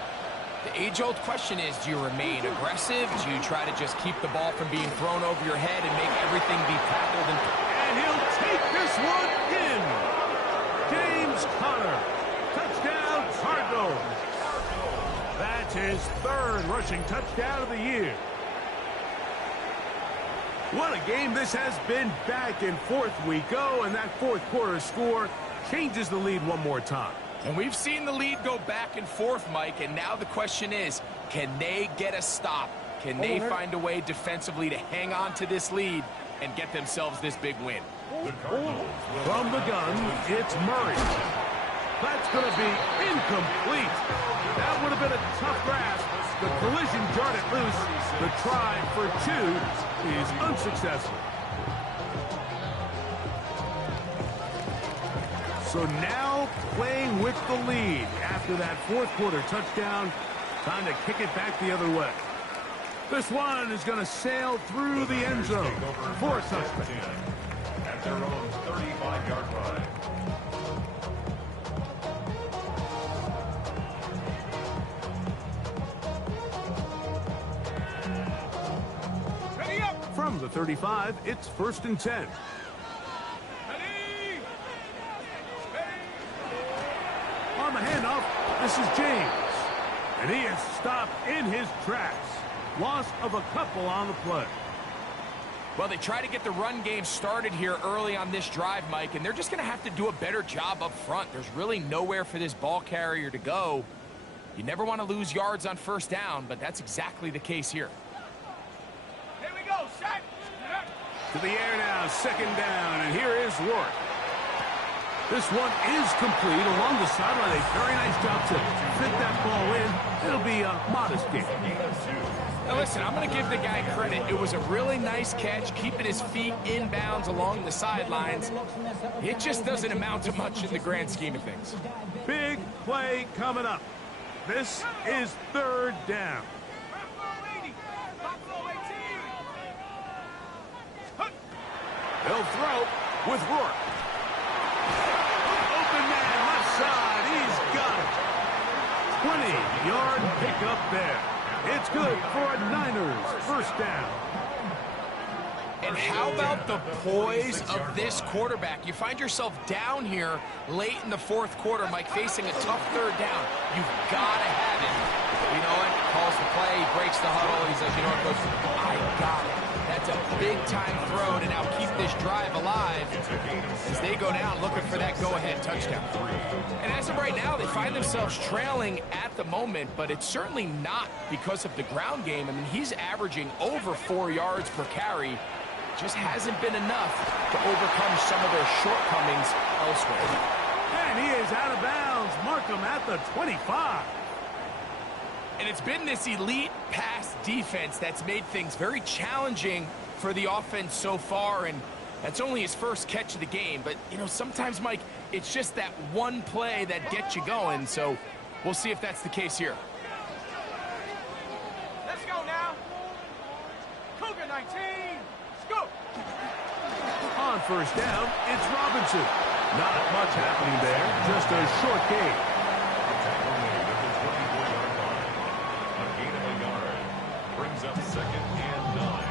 the age-old question is, do you remain aggressive? Do you try to just keep the ball from being thrown over your head and make everything be tackled? And he'll take this one in. James Conner. Touchdown, Cardinals. That's his third rushing touchdown of the year. What a game this has been. Back and forth we go, and that fourth quarter score changes the lead one more time. And we've seen the lead go back and forth, Mike, and now the question is, can they get a stop? Can they find a way defensively to hang on to this lead and get themselves this big win? From the gun, it's Murray. That's going to be incomplete. That would have been a tough grasp. The collision jarred it loose. The try for two is unsuccessful. So now playing with the lead after that fourth quarter touchdown. Time to kick it back the other way. This one is going to sail through the end zone for a touchdown. At their own 35-yard line. From the 35, it's 1st and 10. On the handoff, this is James. And he is stopped in his tracks. Loss of a couple on the play. Well, they try to get the run game started here early on this drive, Mike, and they're just going to have to do a better job up front. There's really nowhere for this ball carrier to go. You never want to lose yards on first down, but that's exactly the case here. Here we go, set. To the air now, 2nd down, and here is Rourke. This one is complete along the sideline. A very nice job to fit that ball in. It'll be a modest gain. Now listen, I'm going to give the guy credit. It was a really nice catch, keeping his feet inbounds along the sidelines. It just doesn't amount to much in the grand scheme of things. Big play coming up. This is 3rd down. They'll throw with Rourke. Open man, left side. He's got it. 20-yard pickup there. It's good for a Niners first down. And how about the poise of this quarterback? You find yourself down here late in the fourth quarter, Mike, facing a tough 3rd down. You've got to have it. You know what? Calls the play, he breaks the huddle. He's like, you know what, Coach? I got it. That's a big-time throw to now keep this drive alive as they go down looking for that go-ahead touchdown. And as of right now, they find themselves trailing at the moment, but it's certainly not because of the ground game. I mean, he's averaging over 4 yards per carry. Just hasn't been enough to overcome some of their shortcomings elsewhere. And he is out of bounds. Mark him at the 25. And it's been this elite pass defense that's made things very challenging for the offense so far. And That's only his first catch of the game, but, you know, sometimes, Mike, it's just that one play that gets you going, so we'll see if that's the case here. Let's go now. Cougar 19. Let's go. On first down, it's Robinson. Not much happening there, just a short gain. A gain of a yard. Brings up 2nd and 9.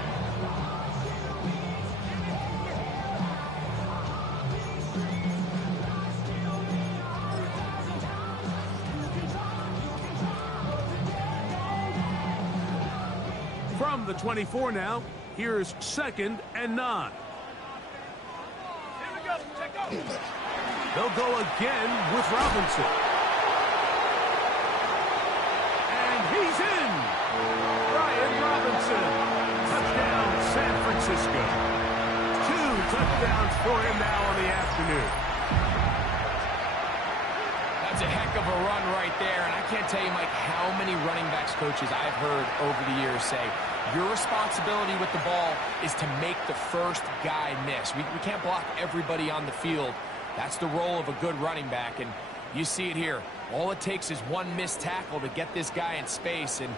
From the 24 now, here's 2nd and 9. Here we go. Check go. They'll go again with Robinson. And he's in. Brian Robinson. Touchdown, San Francisco. 2 touchdowns for him now on the afternoon. That's a heck of a run right there, and I can't tell you, Mike, how many running backs coaches I've heard over the years say, your responsibility with the ball is to make the first guy miss. We can't block everybody on the field. That's the role of a good running back, and you see it here. All it takes is one missed tackle to get this guy in space, and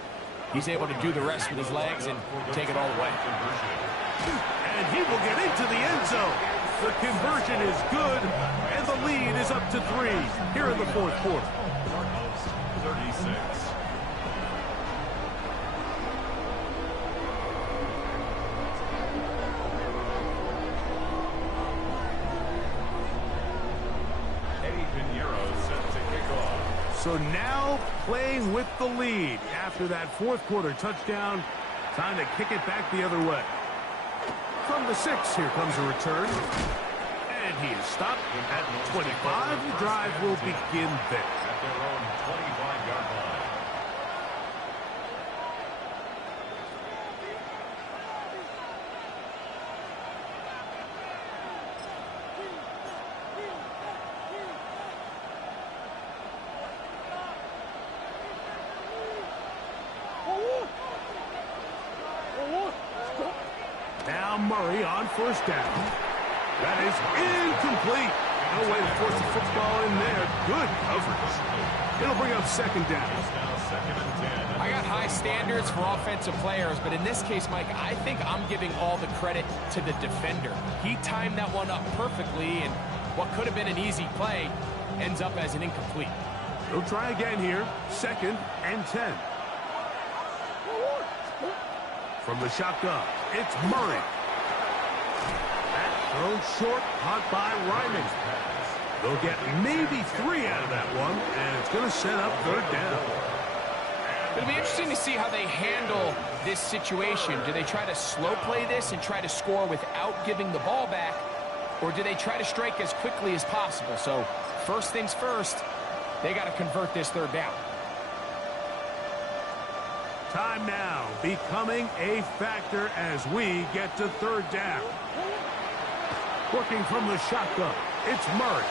he's able to do the rest with his legs and take it all the way. And he will get into the end zone. The conversion is good, and the lead is up to 3 here in the fourth quarter. 36. So now playing with the lead after that fourth quarter touchdown. Time to kick it back the other way. From the 6, here comes a return. And he is stopped at the 25. The drive will begin there. At their own 25-yard line. Now Murray on first down. That is incomplete. No way to force the football in there. Good coverage. It'll bring up 2nd down. I got high standards for offensive players, but in this case, Mike, I think I'm giving all the credit to the defender. He timed that one up perfectly, and what could have been an easy play ends up as an incomplete. He'll try again here. 2nd and 10. From the shotgun, it's Murray. That thrown short, caught by Ryman. They'll get maybe 3 out of that one, and it's going to set up 3rd down. It'll be interesting to see how they handle this situation. Do they try to slow play this and try to score without giving the ball back, or do they try to strike as quickly as possible? So first things first, they got to convert this 3rd down. Time now becoming a factor as we get to 3rd down. Working from the shotgun, it's Murray.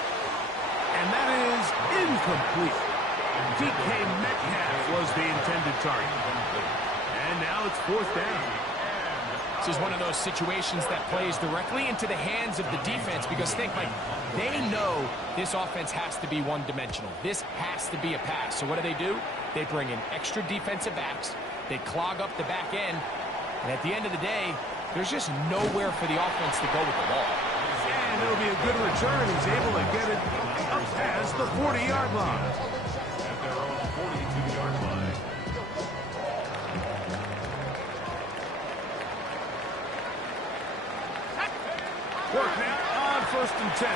And that is incomplete. DK Metcalf was the intended target. And now it's 4th down. This is one of those situations that plays directly into the hands of the defense because think, Mike, they know this offense has to be one-dimensional. This has to be a pass. So what do? They bring in extra defensive backs. They clog up the back end. And at the end of the day, there's just nowhere for the offense to go with the ball. And it'll be a good return. He's able to get it up past the 40-yard line. At their own 42-yard line. Work now on 1st and 10.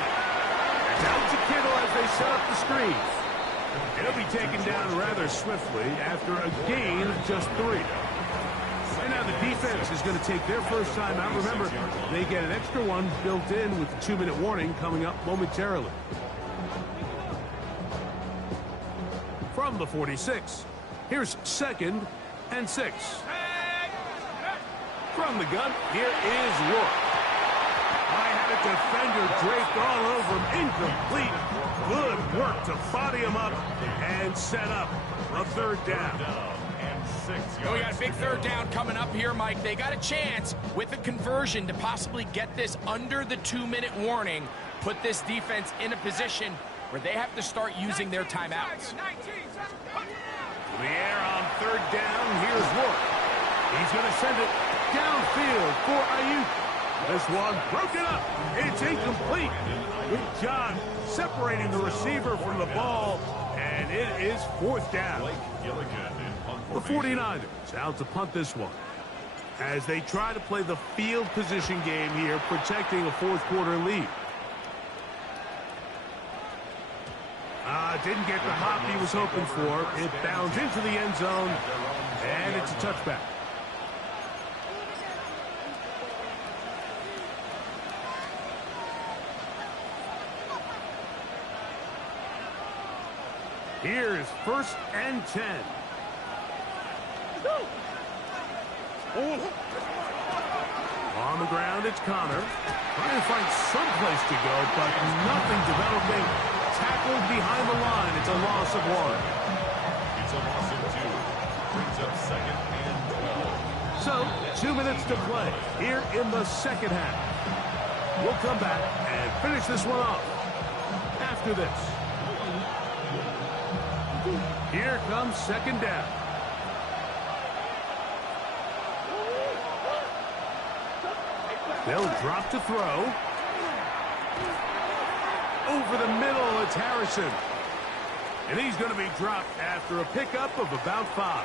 Down to Kittle as they set up the screen. It'll be taken down rather swiftly after a gain of just 3. And now the defense is going to take their first time out. Remember, they get an extra one built in with the 2-minute warning coming up momentarily. From the 46, here's 2nd and 6. From the gun, here is Rourke. I had a defender draped all over him. Incomplete. Good work to body him up and set up a 3rd down. and 6 yards. We got a big third down coming up here, Mike. They got a chance with a conversion to possibly get this under the 2-minute warning, put this defense in a position where they have to start using their timeouts. To the air on third down. Here's Rourke. He's going to send it downfield for Ayuk. This one broken up. It's incomplete. Good job separating the receiver from the ball, and it is fourth down. The 49ers out to punt this one as they try to play the field position game here, protecting a fourth quarter lead. Didn't get the hop he was hoping for. It bounds into the end zone, and it's a touchback. Here's 1st and 10. On the ground, it's Connor. Trying to find some place to go, but nothing developing. Tackled behind the line. It's a loss of 1. It's a loss of 2. Brings up 2nd and 12. So, 2 minutes to play here in the second half. We'll come back and finish this one off after this. Here comes second down. They'll drop to throw. Over the middle, it's Harrison. And he's going to be dropped after a pickup of about 5.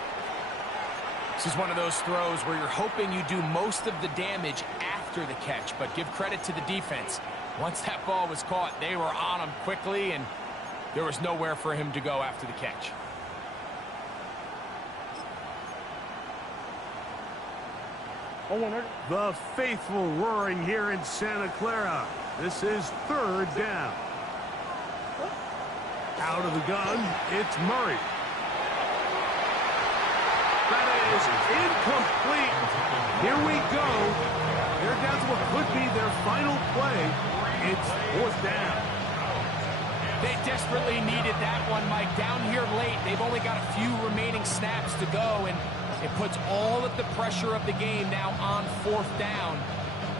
This is one of those throws where you're hoping you do most of the damage after the catch, but give credit to the defense. Once that ball was caught, they were on him quickly, and there was nowhere for him to go after the catch. The faithful roaring here in Santa Clara. This is third down. Out of the gun, it's Murray. That is incomplete. Here we go. They're down to what could be their final play. It's fourth down. They desperately needed that one, Mike. Down here late, they've only got a few remaining snaps to go, and it puts all of the pressure of the game now on fourth down.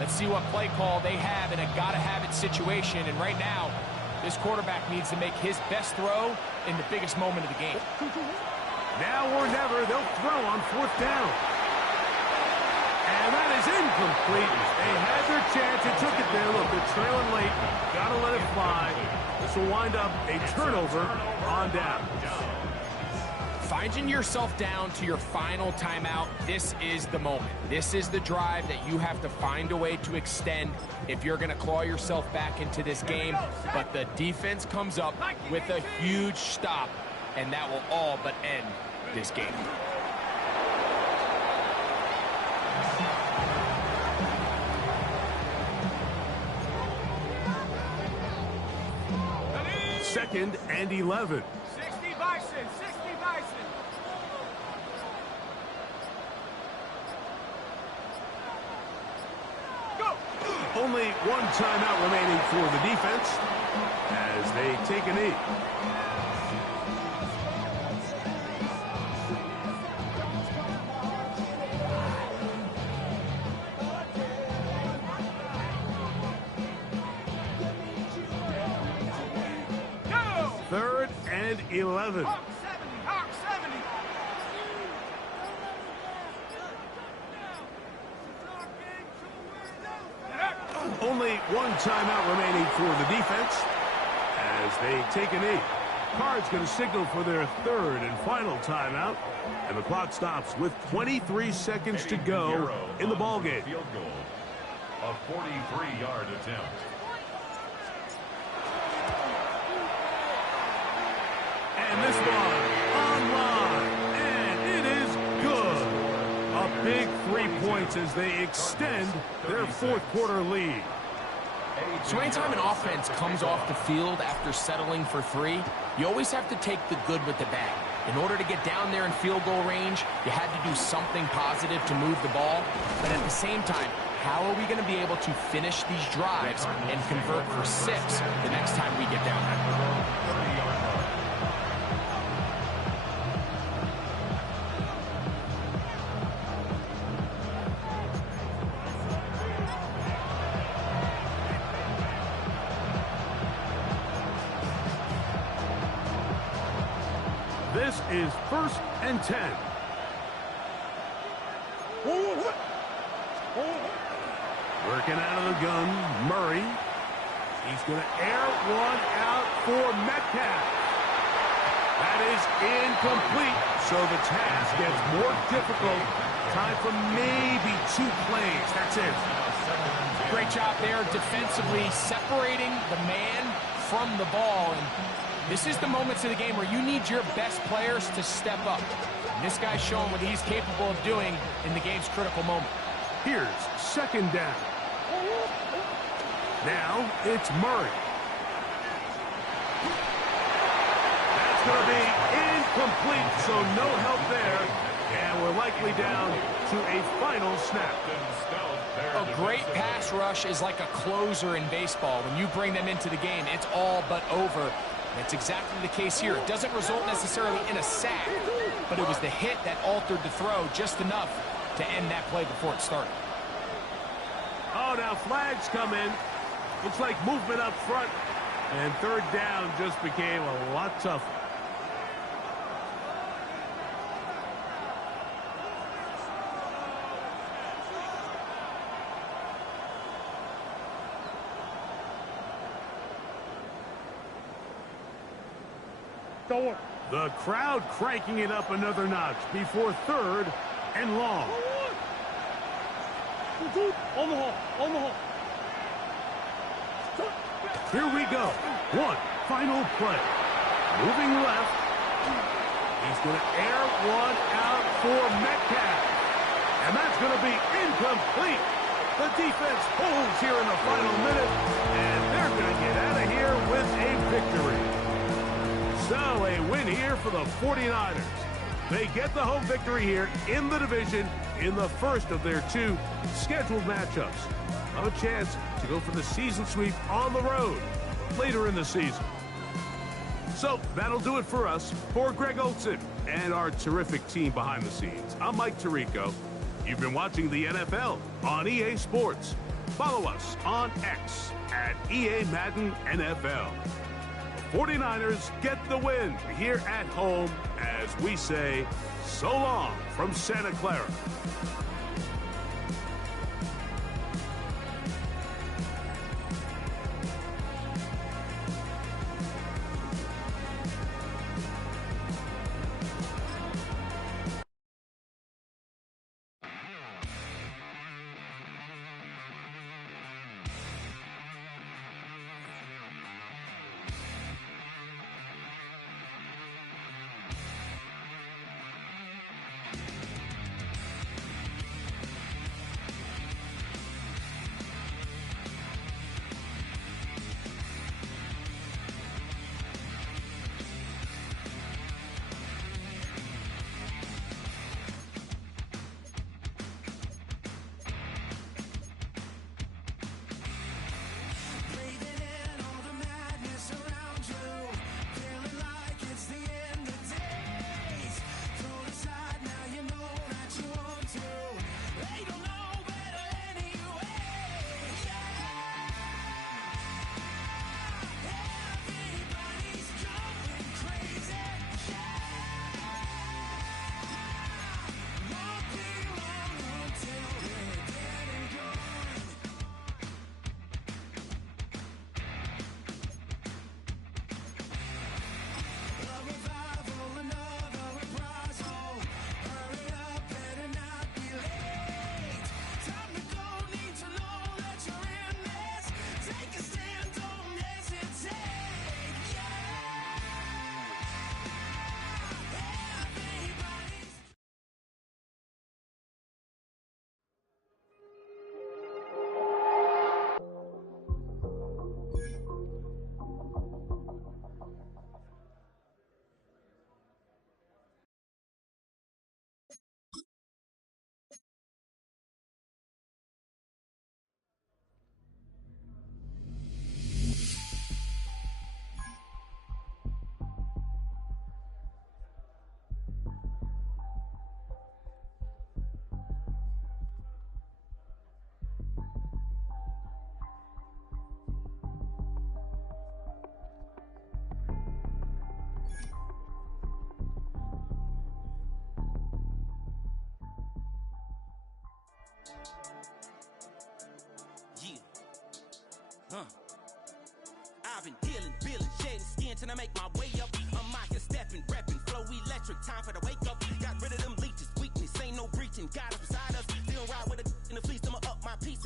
Let's see what play call they have in a gotta-have-it situation. And right now, this quarterback needs to make his best throw in the biggest moment of the game. Now or never, they'll throw on fourth down. And that is incomplete. They had their chance. They took it there. Look, they're trailing late. Gotta let it fly. This will wind up a turnover on down. Finding yourself down to your final timeout, this is the moment. This is the drive that you have to find a way to extend if you're going to claw yourself back into this game. But the defense comes up with a huge stop, and that will all but end this game. Second and 11. 60 Bison, 60 Bison. Go! Only one timeout remaining for the defense as they take a knee. Go! 3rd and 11. Hawk 70, Hawk 70. Only one timeout remaining for the defense as they take a knee. Card's going to signal for their third and final timeout, and the clock stops with 23 seconds to go in the ballgame. Field goal, a 43-yard attempt. And this one online, and it is good. A big 3 points as they extend their fourth quarter lead. So anytime an offense comes off the field after settling for 3, you always have to take the good with the bad. In order to get down there in field goal range, you had to do something positive to move the ball. But at the same time, how are we going to be able to finish these drives and convert for 6 the next time we get down there? is 1st and 10. Working out of the gun, Murray. He's going to air one out for Metcalf. That is incomplete, so the task gets more difficult. Time for maybe 2 plays. That's it. Great job there defensively, separating the man from the ball. And this is the moments of the game where you need your best players to step up. And this guy's showing what he's capable of doing in the game's critical moment. Here's 2nd down. Now it's Murray. That's going to be incomplete, so no help there. And we're likely down to a final snap. A great pass rush is like a closer in baseball. When you bring them into the game, it's all but over. That's exactly the case here. It doesn't result necessarily in a sack, but it was the hit that altered the throw just enough to end that play before it started. Oh, now flags come in. Looks like movement up front. And 3rd down just became a lot tougher. The crowd cranking it up another notch before 3rd and long. Here we go. One final play. Moving left. He's going to air one out for Metcalf. And that's going to be incomplete. The defense holds here in the final minute. And they're going to get out of here with a victory. So a win here for the 49ers. They get the home victory here in the division in the first of their 2 scheduled matchups. A chance to go for the season sweep on the road later in the season. So that'll do it for us. For Greg Olson and our terrific team behind the scenes, I'm Mike Tirico. You've been watching the NFL on EA Sports. Follow us on X at EA Madden NFL. The 49ers get the win here at home as we say so long from Santa Clara. I've been dealing, shedding skin till I make my way up. I'm out here stepping, repping, flow electric, time for the wake up. Got rid of them leeches, weakness, ain't no breaching. God is beside us, still ride with a in the fleece, I'ma up my piece.